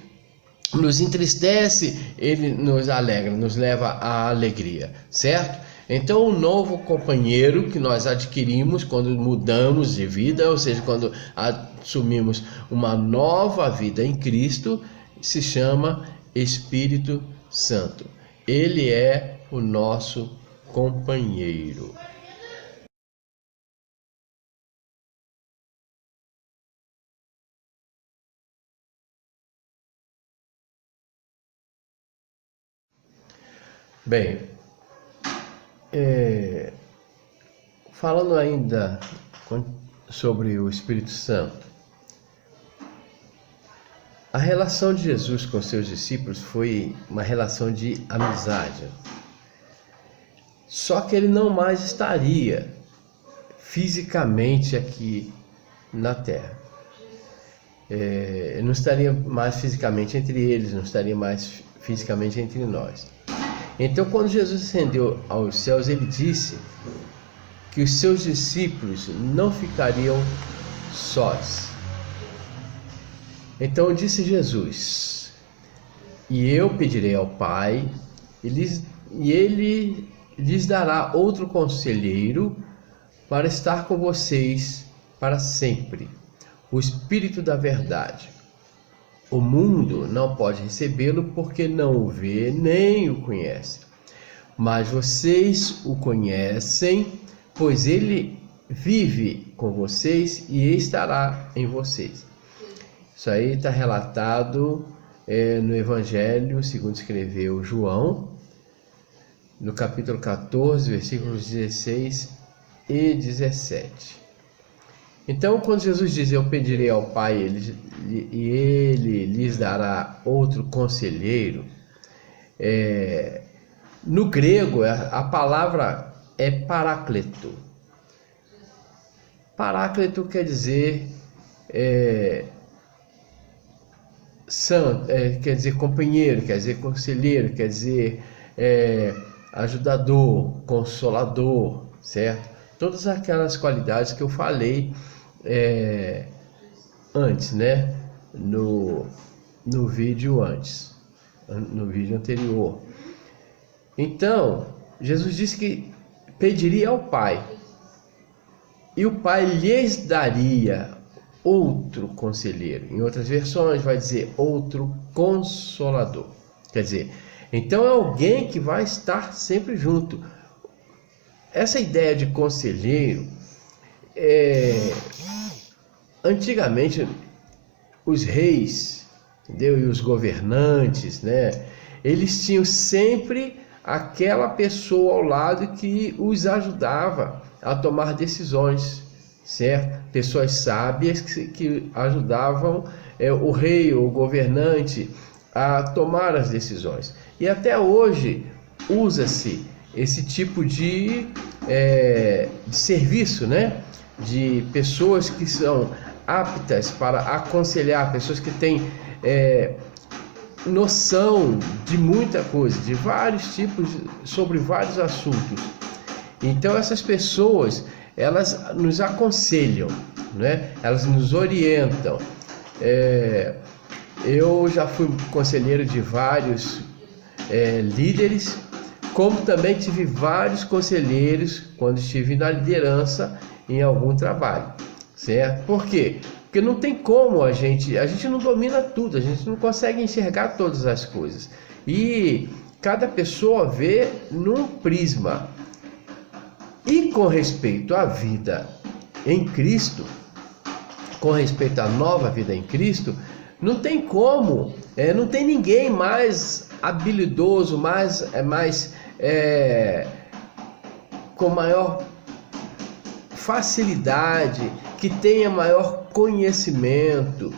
nos entristece, ele nos alegra, nos leva à alegria, certo? Então, o novo companheiro que nós adquirimos quando mudamos de vida, ou seja, quando assumimos uma nova vida em Cristo, se chama Espírito Santo. Ele é o nosso companheiro. Bem, falando ainda sobre o Espírito Santo, a relação de Jesus com seus discípulos foi uma relação de amizade. Só que ele não mais estaria fisicamente aqui na Terra. Não estaria mais fisicamente entre eles, não estaria mais fisicamente entre nós. Então, quando Jesus ascendeu aos céus, ele disse que os seus discípulos não ficariam sós. Então disse Jesus: e eu pedirei ao Pai, e ele lhes dará outro conselheiro para estar com vocês para sempre, o Espírito da verdade. O mundo não pode recebê-lo porque não o vê nem o conhece. Mas vocês o conhecem, pois ele vive com vocês e estará em vocês. Isso aí está relatado no Evangelho segundo escreveu João, no capítulo 14, versículos 16 e 17. Então, quando Jesus diz: eu pedirei ao Pai e ele lhes dará outro conselheiro, no grego a palavra é paráclito. Paráclito quer dizer quer dizer companheiro, quer dizer conselheiro, quer dizer ajudador, consolador, certo? Todas aquelas qualidades que eu falei antes, né? No vídeo anterior. Então, Jesus disse que pediria ao Pai, e o Pai lhes daria outro conselheiro. Em outras versões vai dizer outro consolador. Quer dizer, então é alguém que vai estar sempre junto. Essa ideia de conselheiro, antigamente os reis, entendeu? E os governantes, né? Eles tinham sempre aquela pessoa ao lado que os ajudava a tomar decisões, certo? Pessoas sábias que ajudavam o rei ou o governante a tomar as decisões. E até hoje usa-se esse tipo de serviço, né? De pessoas que são aptas para aconselhar, pessoas que têm noção de muita coisa, de vários tipos, sobre vários assuntos. Então essas pessoas, elas nos aconselham, né? Elas nos orientam. Eu já fui conselheiro de vários líderes, como também tive vários conselheiros quando estive na liderança em algum trabalho, certo? Por quê? Porque não tem como a gente não domina tudo, a gente não consegue enxergar todas as coisas. E cada pessoa vê num prisma. E com respeito à vida em Cristo, com respeito à nova vida em Cristo, não tem como, não tem ninguém mais habilidoso, com maior facilidade, que tenha maior conhecimento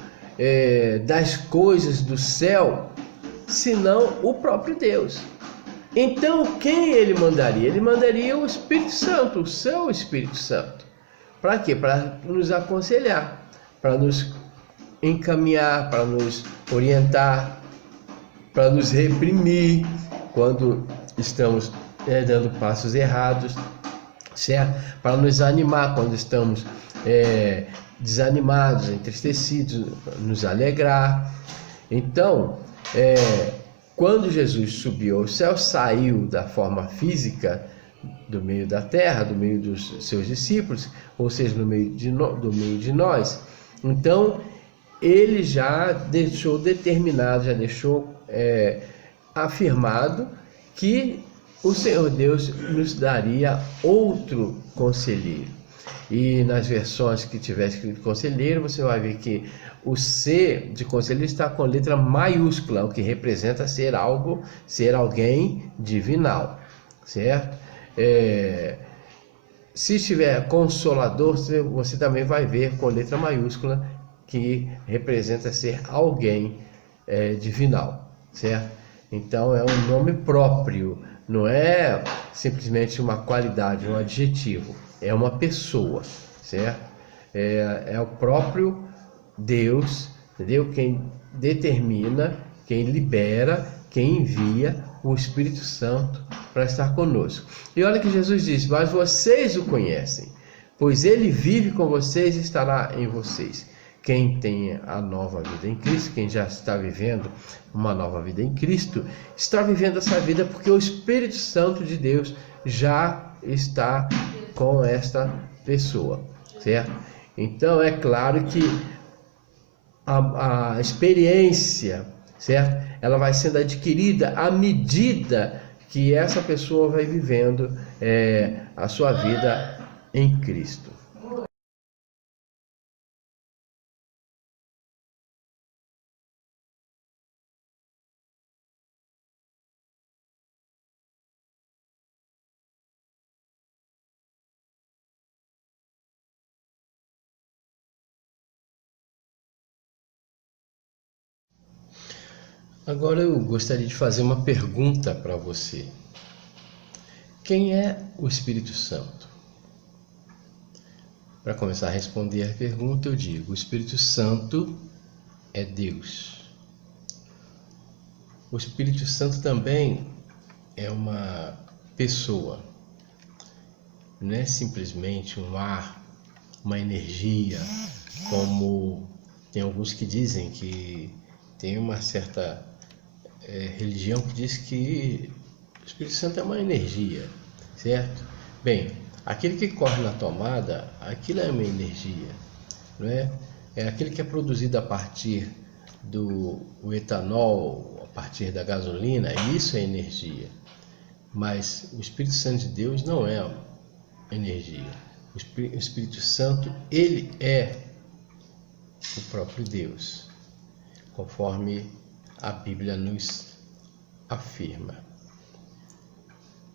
das coisas do céu, senão o próprio Deus. Então, quem ele mandaria? Ele mandaria o Espírito Santo, o seu Espírito Santo. Para quê? Para nos aconselhar, para nos encaminhar, para nos orientar, para nos reprimir quando estamos dando passos errados, certo? Para nos animar quando estamos desanimados, entristecidos, nos alegrar. Então, quando Jesus subiu ao céu, saiu da forma física do meio da terra, do meio dos seus discípulos, ou seja, do meio de nós. Então, ele já deixou determinado, já deixou afirmado que o Senhor Deus nos daria outro conselheiro. E nas versões que tiver escrito conselheiro, você vai ver que o C de conselheiro está com letra maiúscula, o que representa ser algo, ser alguém divinal, certo? Se estiver consolador, você também vai ver com letra maiúscula, que representa ser alguém divinal, certo? Então é um nome próprio, não é simplesmente uma qualidade, um adjetivo, é uma pessoa, certo? É o próprio Deus, entendeu? Quem determina, quem libera, quem envia o Espírito Santo para estar conosco. E olha que Jesus diz: mas vocês o conhecem, pois ele vive com vocês e estará em vocês. Quem tem a nova vida em Cristo, quem já está vivendo uma nova vida em Cristo, está vivendo essa vida porque o Espírito Santo de Deus já está com esta pessoa, certo? Então é claro que a experiência, certo? Ela vai sendo adquirida à medida que essa pessoa vai vivendo a sua vida em Cristo. Agora eu gostaria de fazer uma pergunta para você. Quem é o Espírito Santo? Para começar a responder a pergunta, eu digo: o Espírito Santo é Deus. O Espírito Santo também é uma pessoa. Não é simplesmente um ar, uma energia, como tem alguns que dizem que tem uma certa religião que diz que o Espírito Santo é uma energia, certo? Bem, aquele que corre na tomada, aquilo é uma energia, não é? É aquele que é produzido a partir do etanol, a partir da gasolina, isso é energia. Mas o Espírito Santo de Deus não é energia. O Espírito Santo, ele é o próprio Deus, conforme a Bíblia nos afirma.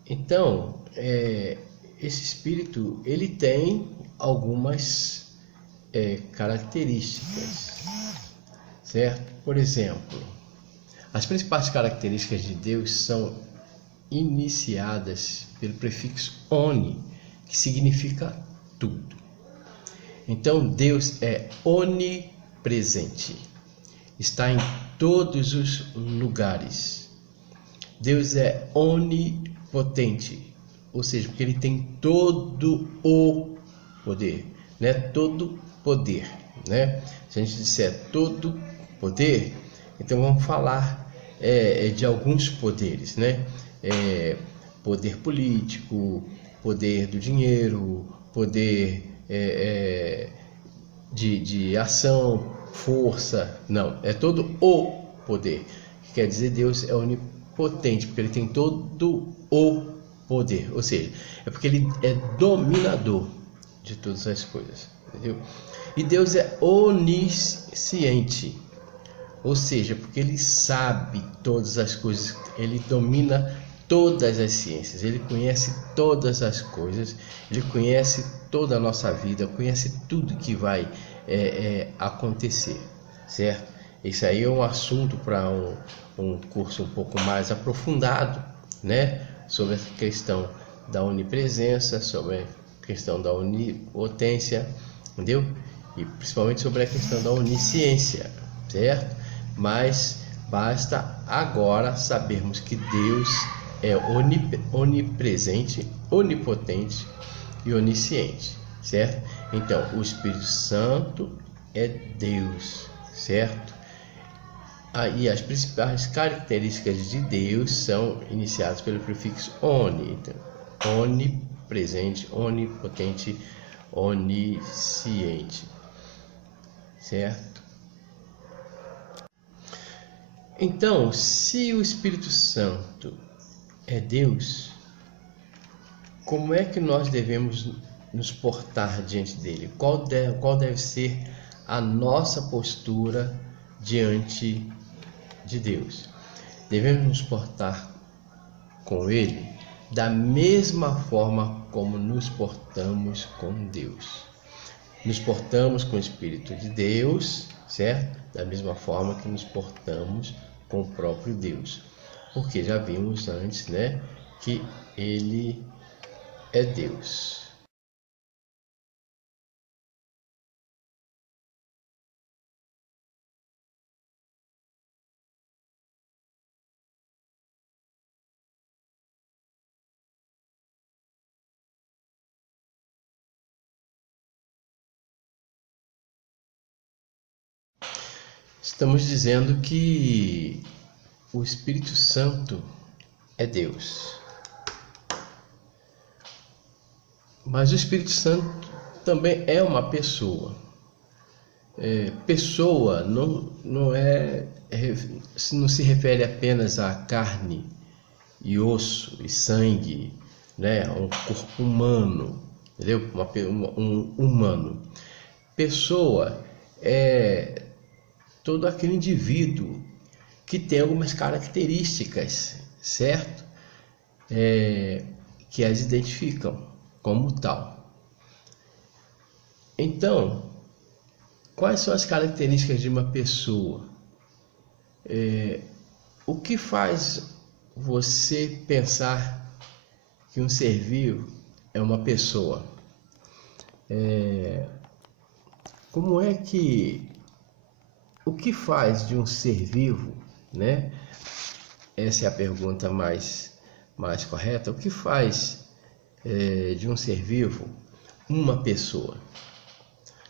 Então, esse Espírito, ele tem algumas características, certo? Por exemplo, as principais características de Deus são iniciadas pelo prefixo oni, que significa tudo. Então, Deus é onipresente, está em todos os lugares. Deus é onipotente, ou seja, porque ele tem todo o poder, né? Todo poder, né? Se a gente disser todo poder, então vamos falar de alguns poderes, né? Poder político, poder do dinheiro, poder de ação, força. Não, é todo o poder. Quer dizer, Deus é onipotente, porque ele tem todo o poder, ou seja, é porque ele é dominador de todas as coisas, entendeu? E Deus é onisciente, ou seja, porque ele sabe todas as coisas, ele domina todas as ciências, ele conhece todas as coisas, ele conhece toda a nossa vida, conhece tudo que vai acontecer, certo? Isso aí é um assunto para um curso um pouco mais aprofundado, né? Sobre a questão da onipresença, sobre a questão da onipotência, entendeu? E principalmente sobre a questão da onisciência, certo? Mas basta agora sabermos que Deus é onipresente, onipotente e onisciente, certo? Então, o Espírito Santo é Deus, certo? Aí as principais características de Deus são iniciadas pelo prefixo oni, então, onipresente, onipotente, onisciente, certo? Então, se o Espírito Santo é Deus, como é que nós devemos nos portar diante dele? Qual deve ser a nossa postura diante de Deus? Devemos nos portar com ele da mesma forma como nos portamos com Deus. Nos portamos com o Espírito de Deus, certo? Da mesma forma que nos portamos com o próprio Deus. Porque já vimos antes, né, que ele é Deus. Estamos dizendo que o Espírito Santo é Deus. Mas o Espírito Santo também é uma pessoa. Pessoa não se refere apenas a carne e osso e sangue, né? Um corpo humano, entendeu? Um humano. Pessoa é todo aquele indivíduo que tem algumas características, certo? Que as identificam como tal. Então, quais são as características de uma pessoa? O que faz você pensar que um ser vivo é uma pessoa? Como é que... O que faz de um ser vivo, né? Essa é a pergunta mais correta. O que faz de um ser vivo uma pessoa?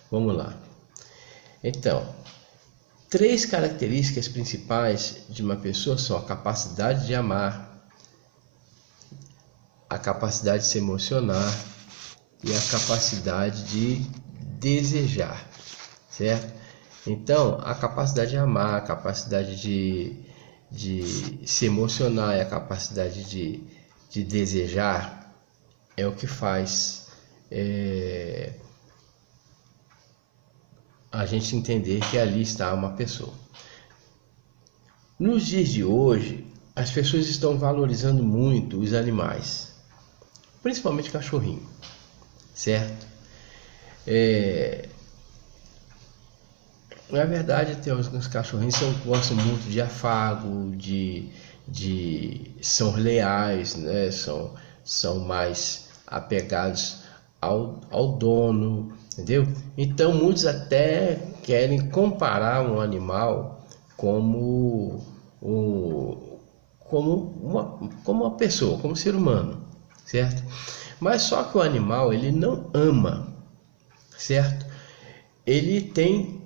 Vamos lá. Então, 3 características principais de uma pessoa são a capacidade de amar, a capacidade de se emocionar e a capacidade de desejar, certo? Então, a capacidade de amar, a capacidade de se emocionar e a capacidade de desejar é o que faz a gente entender que ali está uma pessoa. Nos dias de hoje, as pessoas estão valorizando muito os animais, principalmente cachorrinho, certo? Na verdade, tem alguns cachorrinhos que gostam muito de afago, são leais, né? São mais apegados ao dono, entendeu? Então muitos até querem comparar um animal como uma pessoa, como um ser humano, certo? Mas só que o animal, ele não ama, certo? Ele tem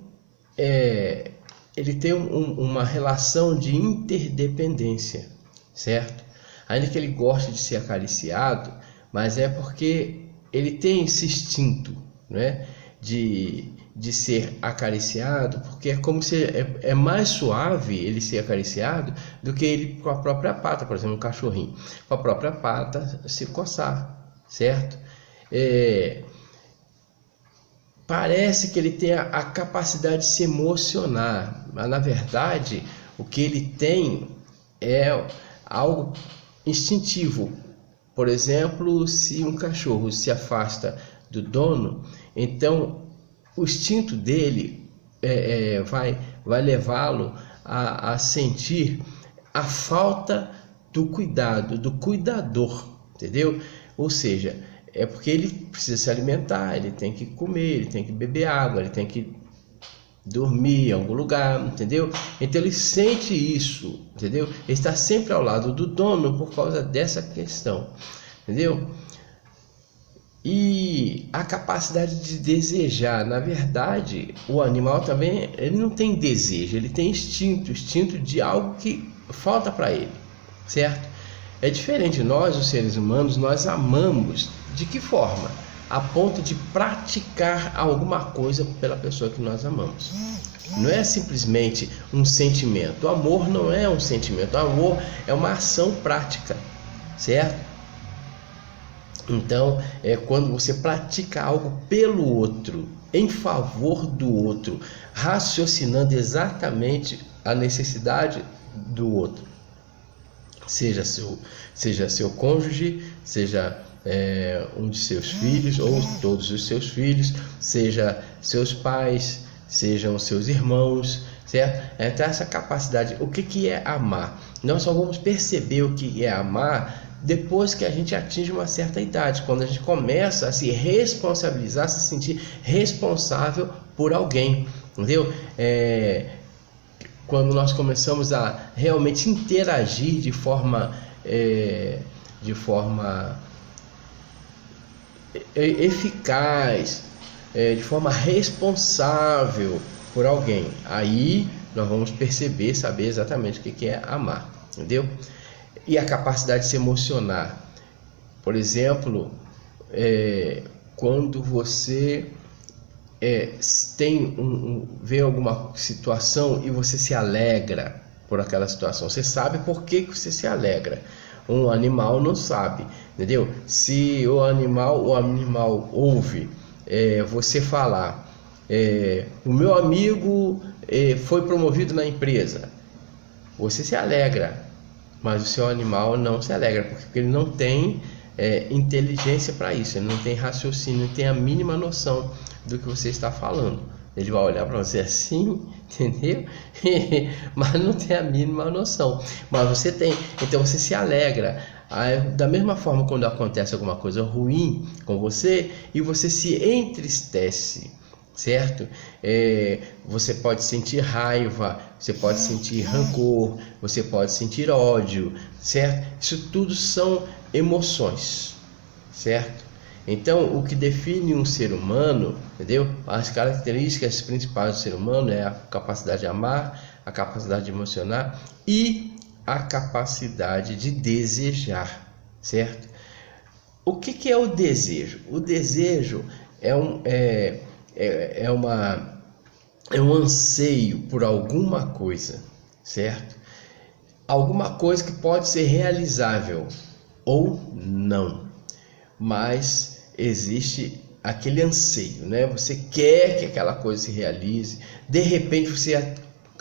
uma relação de interdependência, certo? Ainda que ele goste de ser acariciado, mas é porque ele tem esse instinto, né? De ser acariciado, porque é como se é mais suave ele ser acariciado do que ele com a própria pata, por exemplo, um cachorrinho, com a própria pata se coçar, certo? Parece que ele tem a capacidade de se emocionar, mas na verdade o que ele tem é algo instintivo. Por exemplo, se um cachorro se afasta do dono, então o instinto dele vai levá-lo a sentir a falta do cuidado, do cuidador, entendeu? Ou seja, é porque ele precisa se alimentar, ele tem que comer, ele tem que beber água, ele tem que dormir em algum lugar, entendeu? Então ele sente isso, entendeu? Ele está sempre ao lado do dono por causa dessa questão, entendeu? E a capacidade de desejar, na verdade, o animal também, ele não tem desejo, ele tem instinto de algo que falta para ele, certo? É diferente de nós, os seres humanos, nós amamos de que forma? A ponto de praticar alguma coisa pela pessoa que nós amamos. Não é simplesmente um sentimento. O amor não é um sentimento. O amor é uma ação prática, certo? Então, é quando você pratica algo pelo outro, em favor do outro, raciocinando exatamente a necessidade do outro. Seja seu cônjuge, seja um de seus filhos ou todos os seus filhos, seja seus pais, sejam seus irmãos, certo? Então essa capacidade, o que é amar? Nós só vamos perceber o que é amar depois que a gente atinge uma certa idade, quando a gente começa a se responsabilizar, se sentir responsável por alguém, entendeu? Quando nós começamos a realmente interagir de forma eficaz, de forma responsável por alguém, aí nós vamos perceber, saber exatamente o que é amar, entendeu? E a capacidade de se emocionar, por exemplo, quando você vê alguma situação e você se alegra por aquela situação, você sabe por que você se alegra. Um animal não sabe, entendeu? Se o animal ouve você falar, o meu amigo foi promovido na empresa, você se alegra, mas o seu animal não se alegra, porque ele não tem inteligência para isso, ele não tem raciocínio, não tem a mínima noção do que você está falando. Ele vai olhar para você assim, entendeu? Mas não tem a mínima noção. Mas você tem, então você se alegra. Da mesma forma, quando acontece alguma coisa ruim com você e você se entristece, certo? Você pode sentir raiva, você pode sentir rancor, você pode sentir ódio, certo? Isso tudo são emoções, certo? Então, o que define um ser humano, entendeu? As características principais do ser humano é a capacidade de amar, a capacidade de emocionar e a capacidade de desejar, certo? O que é o desejo? O desejo é um anseio por alguma coisa, certo? Alguma coisa que pode ser realizável ou não, mas existe aquele anseio, né? Você quer que aquela coisa se realize, de repente você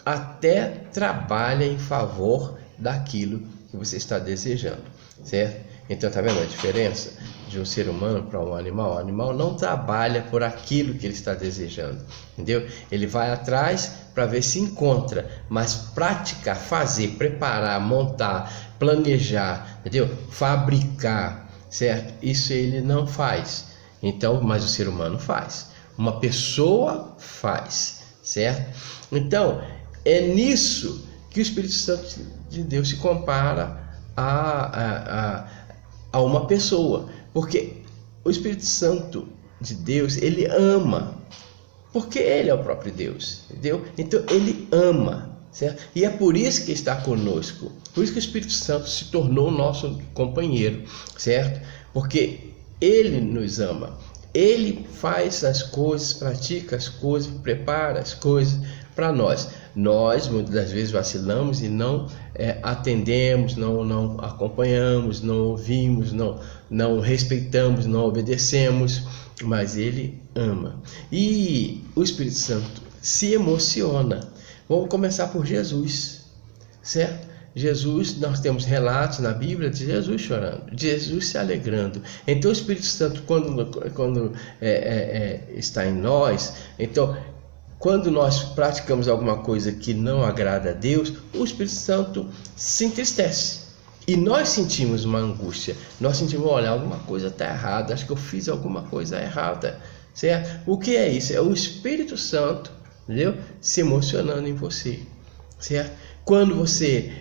até trabalha em favor daquilo que você está desejando, certo? Então tá vendo a diferença de um ser humano para um animal? O animal não trabalha por aquilo que ele está desejando, entendeu? Ele vai atrás para ver se encontra, mas praticar, fazer, preparar, montar, planejar, entendeu? Fabricar, certo? Isso ele não faz. Então, mas o ser humano faz. Uma pessoa faz, certo? Então, é nisso que o Espírito Santo de Deus se compara a uma pessoa, porque o Espírito Santo de Deus, ele ama, porque ele é o próprio Deus, entendeu? Então ele ama, certo? E é por isso que está conosco, por isso que o Espírito Santo se tornou nosso companheiro, certo? Porque ele nos ama, ele faz as coisas, pratica as coisas, prepara as coisas para nós. Nós muitas das vezes vacilamos e não atendemos, não acompanhamos, não ouvimos, não respeitamos, não obedecemos, mas ele ama. E o Espírito Santo se emociona. Vamos começar por Jesus, certo? Jesus, nós temos relatos na Bíblia de Jesus chorando, de Jesus se alegrando. Então o Espírito Santo, quando está em nós, então quando nós praticamos alguma coisa que não agrada a Deus, o Espírito Santo se entristece. e nós sentimos uma angústia, nós sentimos, olha, alguma coisa está errada, acho que eu fiz alguma coisa errada, certo? O que é isso? É o Espírito Santo, entendeu? Se emocionando em você, certo? Quando você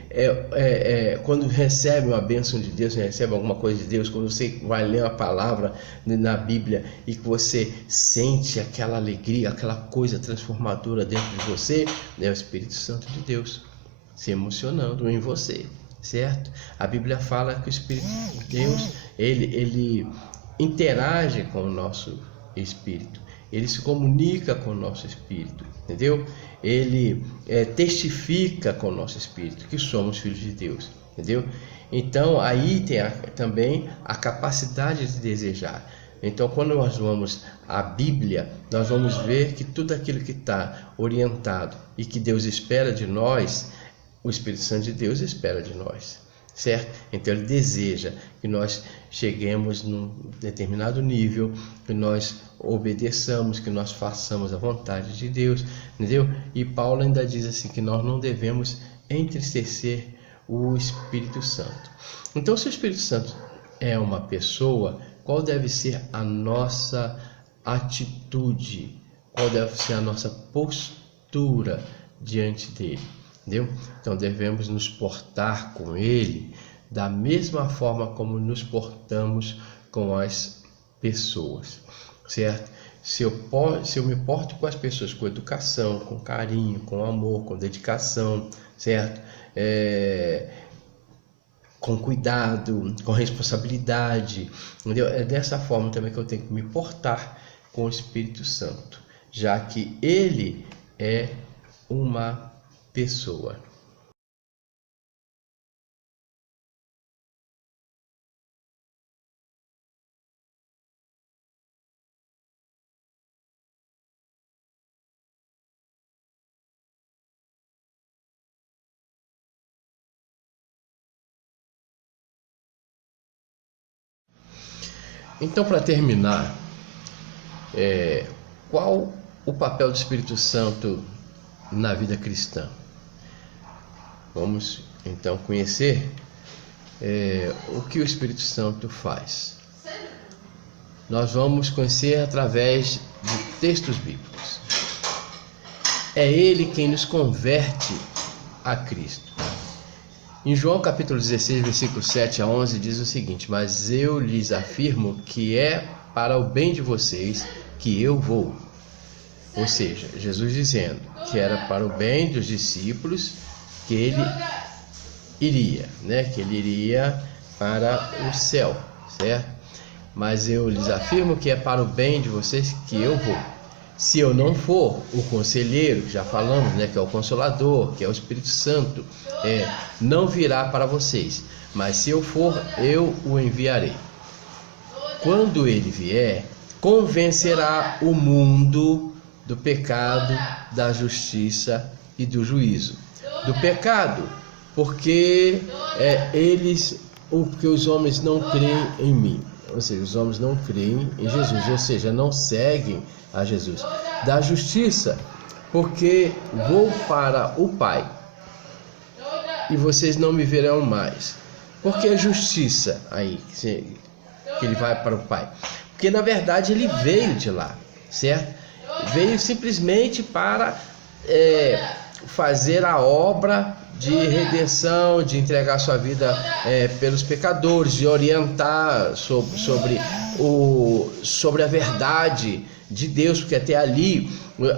quando recebe uma bênção de Deus, recebe alguma coisa de Deus, quando você vai ler uma palavra na Bíblia e que você sente aquela alegria, aquela coisa transformadora dentro de você, é o Espírito Santo de Deus se emocionando em você, certo? A Bíblia fala que o Espírito de Deus, ele interage com o nosso espírito, ele se comunica com o nosso espírito, entendeu? Ele testifica com o nosso espírito que somos filhos de Deus, entendeu? Então aí tem também a capacidade de desejar. Então quando nós vamos à Bíblia, nós vamos ver que tudo aquilo que está orientado e que Deus espera de nós, o Espírito Santo de Deus espera de nós, certo? Então ele deseja que nós cheguemos num determinado nível, que nós obedeçamos, que nós façamos a vontade de Deus, entendeu? E Paulo ainda diz assim que nós não devemos entristecer o Espírito Santo. Então, se o Espírito Santo é uma pessoa, qual deve ser a nossa atitude? Qual deve ser a nossa postura diante dele? Entendeu? Então devemos nos portar com ele da mesma forma como nos portamos com as pessoas, certo? Se eu me porto com as pessoas com educação, com carinho, com amor, com dedicação, certo? Com cuidado, com responsabilidade, entendeu? É dessa forma também que eu tenho que me portar com o Espírito Santo, já que ele é uma pessoa. Então, para terminar, qual o papel do Espírito Santo na vida cristã? Vamos então conhecer o que o Espírito Santo faz. Nós vamos conhecer através de textos bíblicos. É ele quem nos converte a Cristo. Em João capítulo 16, versículo 7 a 11 diz o seguinte: mas eu lhes afirmo que é para o bem de vocês que eu vou. Ou seja, Jesus dizendo que era para o bem dos discípulos que ele iria, que ele iria para o céu, certo? Mas eu lhes afirmo que é para o bem de vocês que eu vou. Se eu não for, o conselheiro, que já falamos, que é o Consolador, que é o Espírito Santo, não virá para vocês. Mas se eu for, eu o enviarei. Quando ele vier, convencerá o mundo do pecado, da justiça e do juízo. Do pecado, porque os homens não creem em mim. Ou seja, os homens não creem em Jesus, ou seja, não seguem a Jesus. Da justiça, porque vou para o Pai e vocês não me verão mais. Por que justiça aí, que ele vai para o Pai? Porque na verdade ele veio de lá, certo? Veio simplesmente para fazer a obra de redenção, de entregar sua vida pelos pecadores, de orientar sobre a verdade de Deus, porque até ali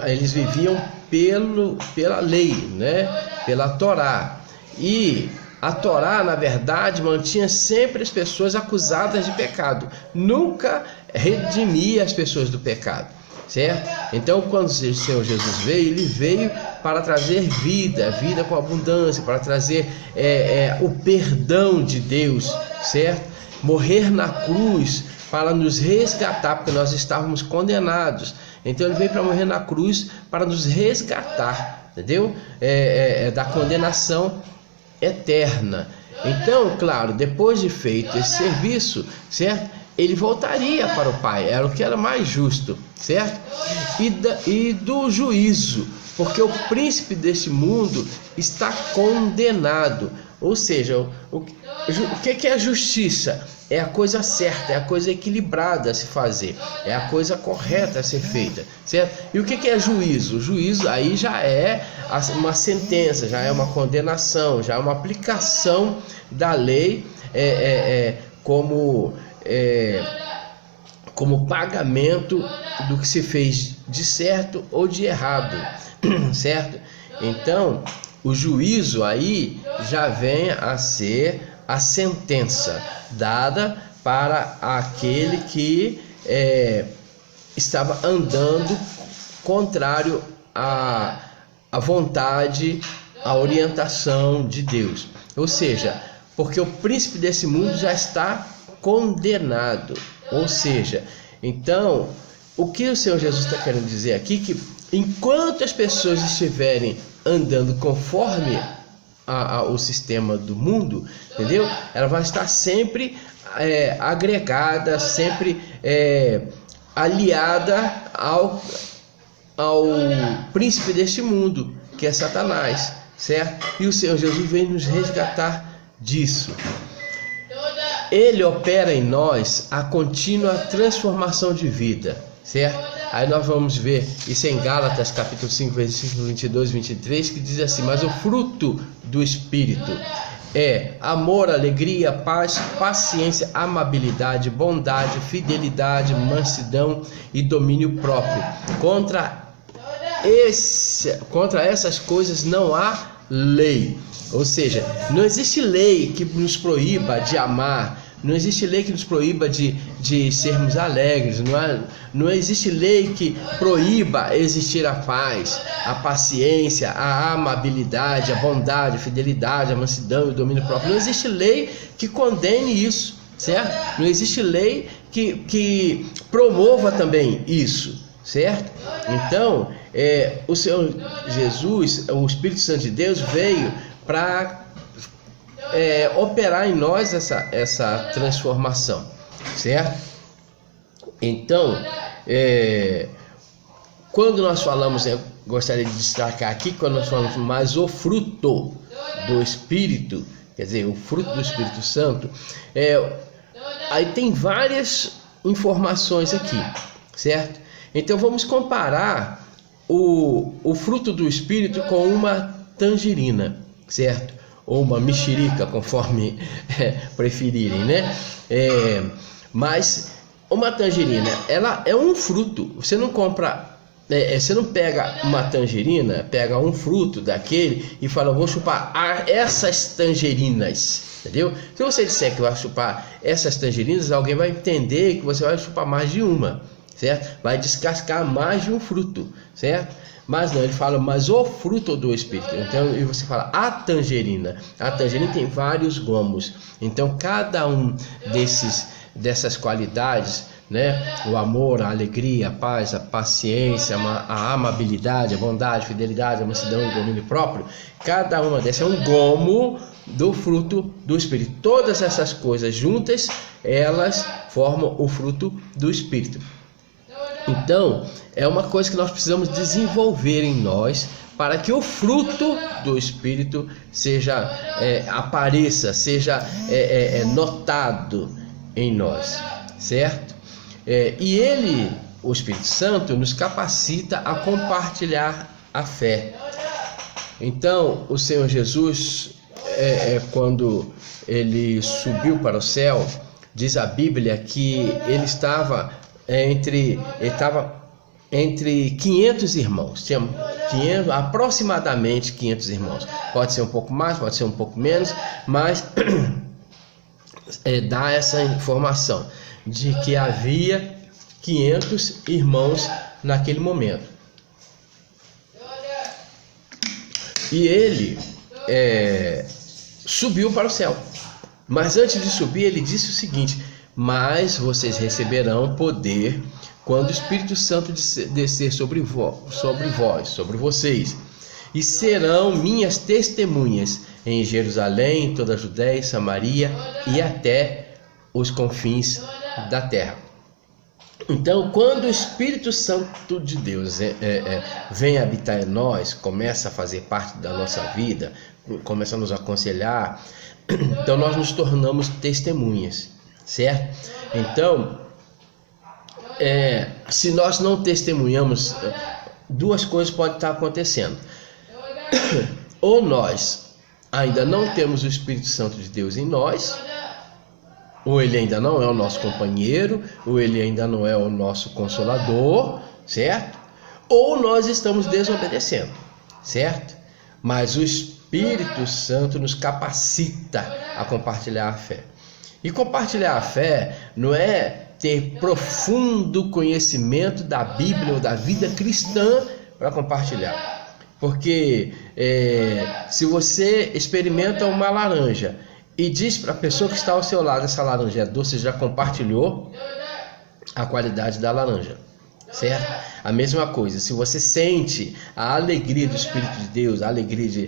eles viviam pela lei, pela Torá. E a Torá, na verdade, mantinha sempre as pessoas acusadas de pecado, nunca redimia as pessoas do pecado, certo? Então, quando o Senhor Jesus veio, ele veio para trazer vida com abundância, para trazer o perdão de Deus, certo? Morrer na cruz para nos resgatar, porque nós estávamos condenados. Então ele veio para morrer na cruz para nos resgatar, entendeu? Da condenação eterna. Então, claro, depois de feito esse serviço, certo? Ele voltaria para o Pai, era o que era mais justo, certo? E do juízo, porque o príncipe deste mundo está condenado. Ou seja, o que é a justiça? É a coisa certa, é a coisa equilibrada a se fazer, é a coisa correta a ser feita, certo? E o que é juízo? O juízo aí já é uma sentença, já é uma condenação, já é uma aplicação da lei como pagamento do que se fez de certo ou de errado, certo? Então, o juízo aí já vem a ser a sentença dada para aquele que estava andando contrário à vontade, à orientação de Deus. Ou seja, porque o príncipe desse mundo já está condenado. Ou seja, então, o que o Senhor Jesus está querendo dizer aqui? Que enquanto as pessoas estiverem andando conforme o sistema do mundo, entendeu? Ela vai estar sempre agregada, sempre aliada ao príncipe deste mundo, que é Satanás, certo? E o Senhor Jesus vem nos resgatar disso. Ele opera em nós a contínua transformação de vida, certo? Aí nós vamos ver isso em Gálatas capítulo 5, versículo 22 e 23, que diz assim: mas o fruto do Espírito é amor, alegria, paz, paciência, amabilidade, bondade, fidelidade, mansidão e domínio próprio. Contra essas coisas não há lei. Ou seja, não existe lei que nos proíba de amar, não existe lei que nos proíba de sermos alegres, não existe lei que proíba existir a paz, a paciência, a amabilidade, a bondade, a fidelidade, a mansidão e o domínio próprio. Não existe lei que condene isso, certo? Não existe lei que promova também isso, certo? Então, o Senhor Jesus, o Espírito Santo de Deus veio para operar em nós essa transformação, certo? Então, quando nós falamos, eu gostaria de destacar aqui, quando nós falamos mais o fruto do Espírito, quer dizer, o fruto do Espírito Santo, aí tem várias informações aqui, certo? Então vamos comparar o fruto do Espírito com uma tangerina, certo? Ou uma mexerica, conforme preferirem, né? Mas uma tangerina, ela é um fruto. Você não compra, você não pega uma tangerina, pega um fruto daquele e fala: vou chupar essas tangerinas, entendeu? Se você disser que vai chupar essas tangerinas, alguém vai entender que você vai chupar mais de uma, certo? Vai descascar mais de um fruto, certo? Mas não, ele fala, mas o fruto do Espírito. Então, e você fala, a tangerina tem vários gomos. Então, cada um dessas qualidades, né? O amor, a alegria, a paz, a paciência, a amabilidade, a bondade, a fidelidade, a mansidão e o domínio próprio, cada uma dessas é um gomo do fruto do Espírito. Todas essas coisas juntas, elas formam o fruto do Espírito. Então, é uma coisa que nós precisamos desenvolver em nós para que o fruto do Espírito apareça, seja notado em nós, certo? E ele, o Espírito Santo, nos capacita a compartilhar a fé. Então, o Senhor Jesus, quando ele subiu para o céu, diz a Bíblia que ele estava entre 500 irmãos, tinha aproximadamente 500 irmãos, pode ser um pouco mais, pode ser um pouco menos, mas dá essa informação de que havia 500 irmãos naquele momento. E ele subiu para o céu, mas antes de subir ele disse o seguinte: mas vocês receberão poder quando o Espírito Santo descer sobre vocês, e serão minhas testemunhas em Jerusalém, em toda a Judéia e Samaria e até os confins da terra. Então, quando o Espírito Santo de Deus vem habitar em nós, começa a fazer parte da nossa vida, começa a nos aconselhar, então nós nos tornamos testemunhas, certo? Então, se nós não testemunhamos, duas coisas podem estar acontecendo. Ou nós ainda não temos o Espírito Santo de Deus em nós, ou ele ainda não é o nosso companheiro, ou ele ainda não é o nosso consolador, certo? Ou nós estamos desobedecendo, certo? Mas o Espírito Santo nos capacita a compartilhar a fé. E compartilhar a fé não é ter profundo conhecimento da Bíblia ou da vida cristã para compartilhar. Porque se você experimenta uma laranja e diz para a pessoa que está ao seu lado, essa laranja é doce, você já compartilhou a qualidade da laranja, certo? A mesma coisa, se você sente a alegria do Espírito de Deus, a alegria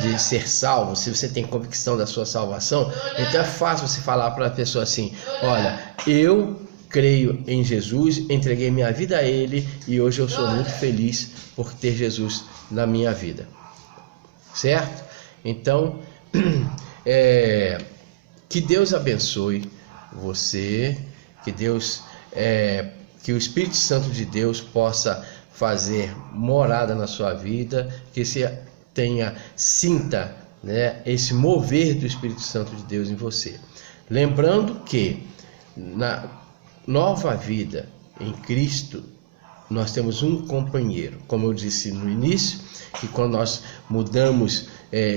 de ser salvo, se você tem convicção da sua salvação, então é fácil você falar para a pessoa assim: olha, eu creio em Jesus, entreguei minha vida a Ele e hoje eu sou muito feliz por ter Jesus na minha vida, certo? Então, que Deus abençoe você, que o Espírito Santo de Deus possa fazer morada na sua vida, que você sinta, né, esse mover do Espírito Santo de Deus em você. Lembrando que na nova vida em Cristo, nós temos um companheiro, como eu disse no início, que quando nós mudamos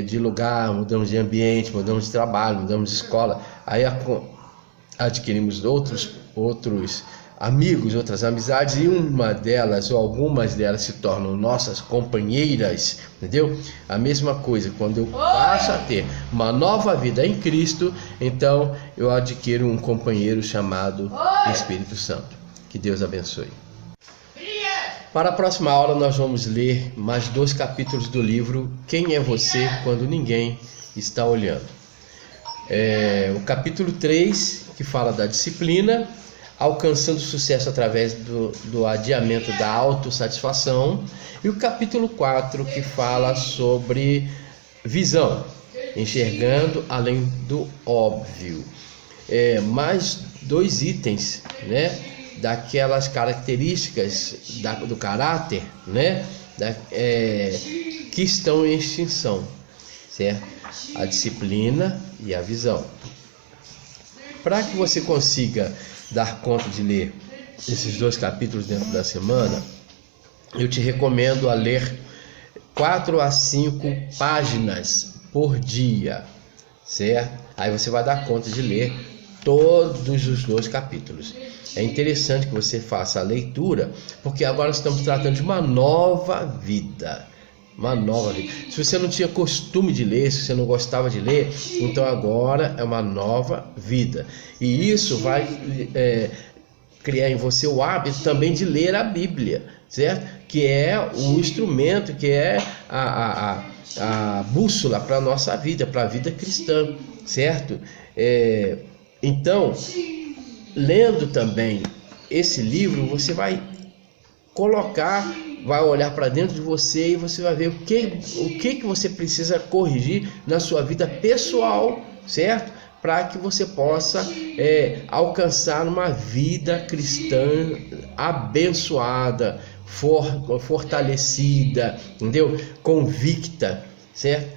de lugar, mudamos de ambiente, mudamos de trabalho, mudamos de escola, aí adquirimos outros amigos, outras amizades, e uma delas ou algumas delas se tornam nossas companheiras, entendeu? A mesma coisa, quando eu passo a ter uma nova vida em Cristo, então eu adquiro um companheiro chamado Espírito Santo. Que Deus abençoe. Para a próxima aula nós vamos ler mais 2 capítulos do livro Quem é Você Quando Ninguém Está Olhando. O capítulo 3, que fala da disciplina, alcançando sucesso através do adiamento da autossatisfação, e o capítulo 4, que fala sobre visão, enxergando além do óbvio. Mais 2 itens, né, daquelas características do caráter, né, que estão em extinção, certo? A disciplina e a visão. Para que você consiga dar conta de ler esses 2 capítulos dentro da semana, eu te recomendo a ler 4 a 5 páginas por dia, certo? Aí você vai dar conta de ler todos os 2 capítulos. É interessante que você faça a leitura, porque agora estamos tratando de uma nova vida. Uma nova vida. Se você não tinha costume de ler, se você não gostava de ler, então agora é uma nova vida. E isso vai criar em você o hábito também de ler a Bíblia, certo? Que é o instrumento, que é a bússola para a nossa vida, para a vida cristã, certo? Então, lendo também esse livro, você vai vai olhar para dentro de você e você vai ver o que você precisa corrigir na sua vida pessoal, certo? Para que você possa alcançar uma vida cristã abençoada, fortalecida, entendeu? Convicta, certo?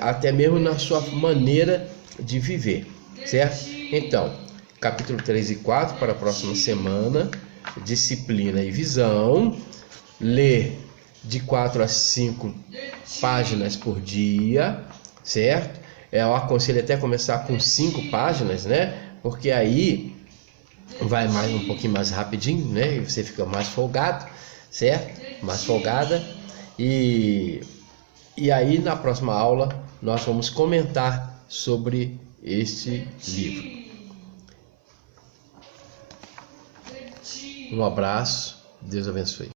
Até mesmo na sua maneira de viver, certo? Então, capítulo 3 e 4 para a próxima semana, disciplina e visão, ler de 4 a 5 páginas por dia, certo? Eu aconselho até começar com 5 páginas, né? Porque aí vai um pouquinho mais rapidinho, né? E você fica mais folgado, certo? Mais folgada. E aí na próxima aula nós vamos comentar sobre este livro. Um abraço, Deus abençoe.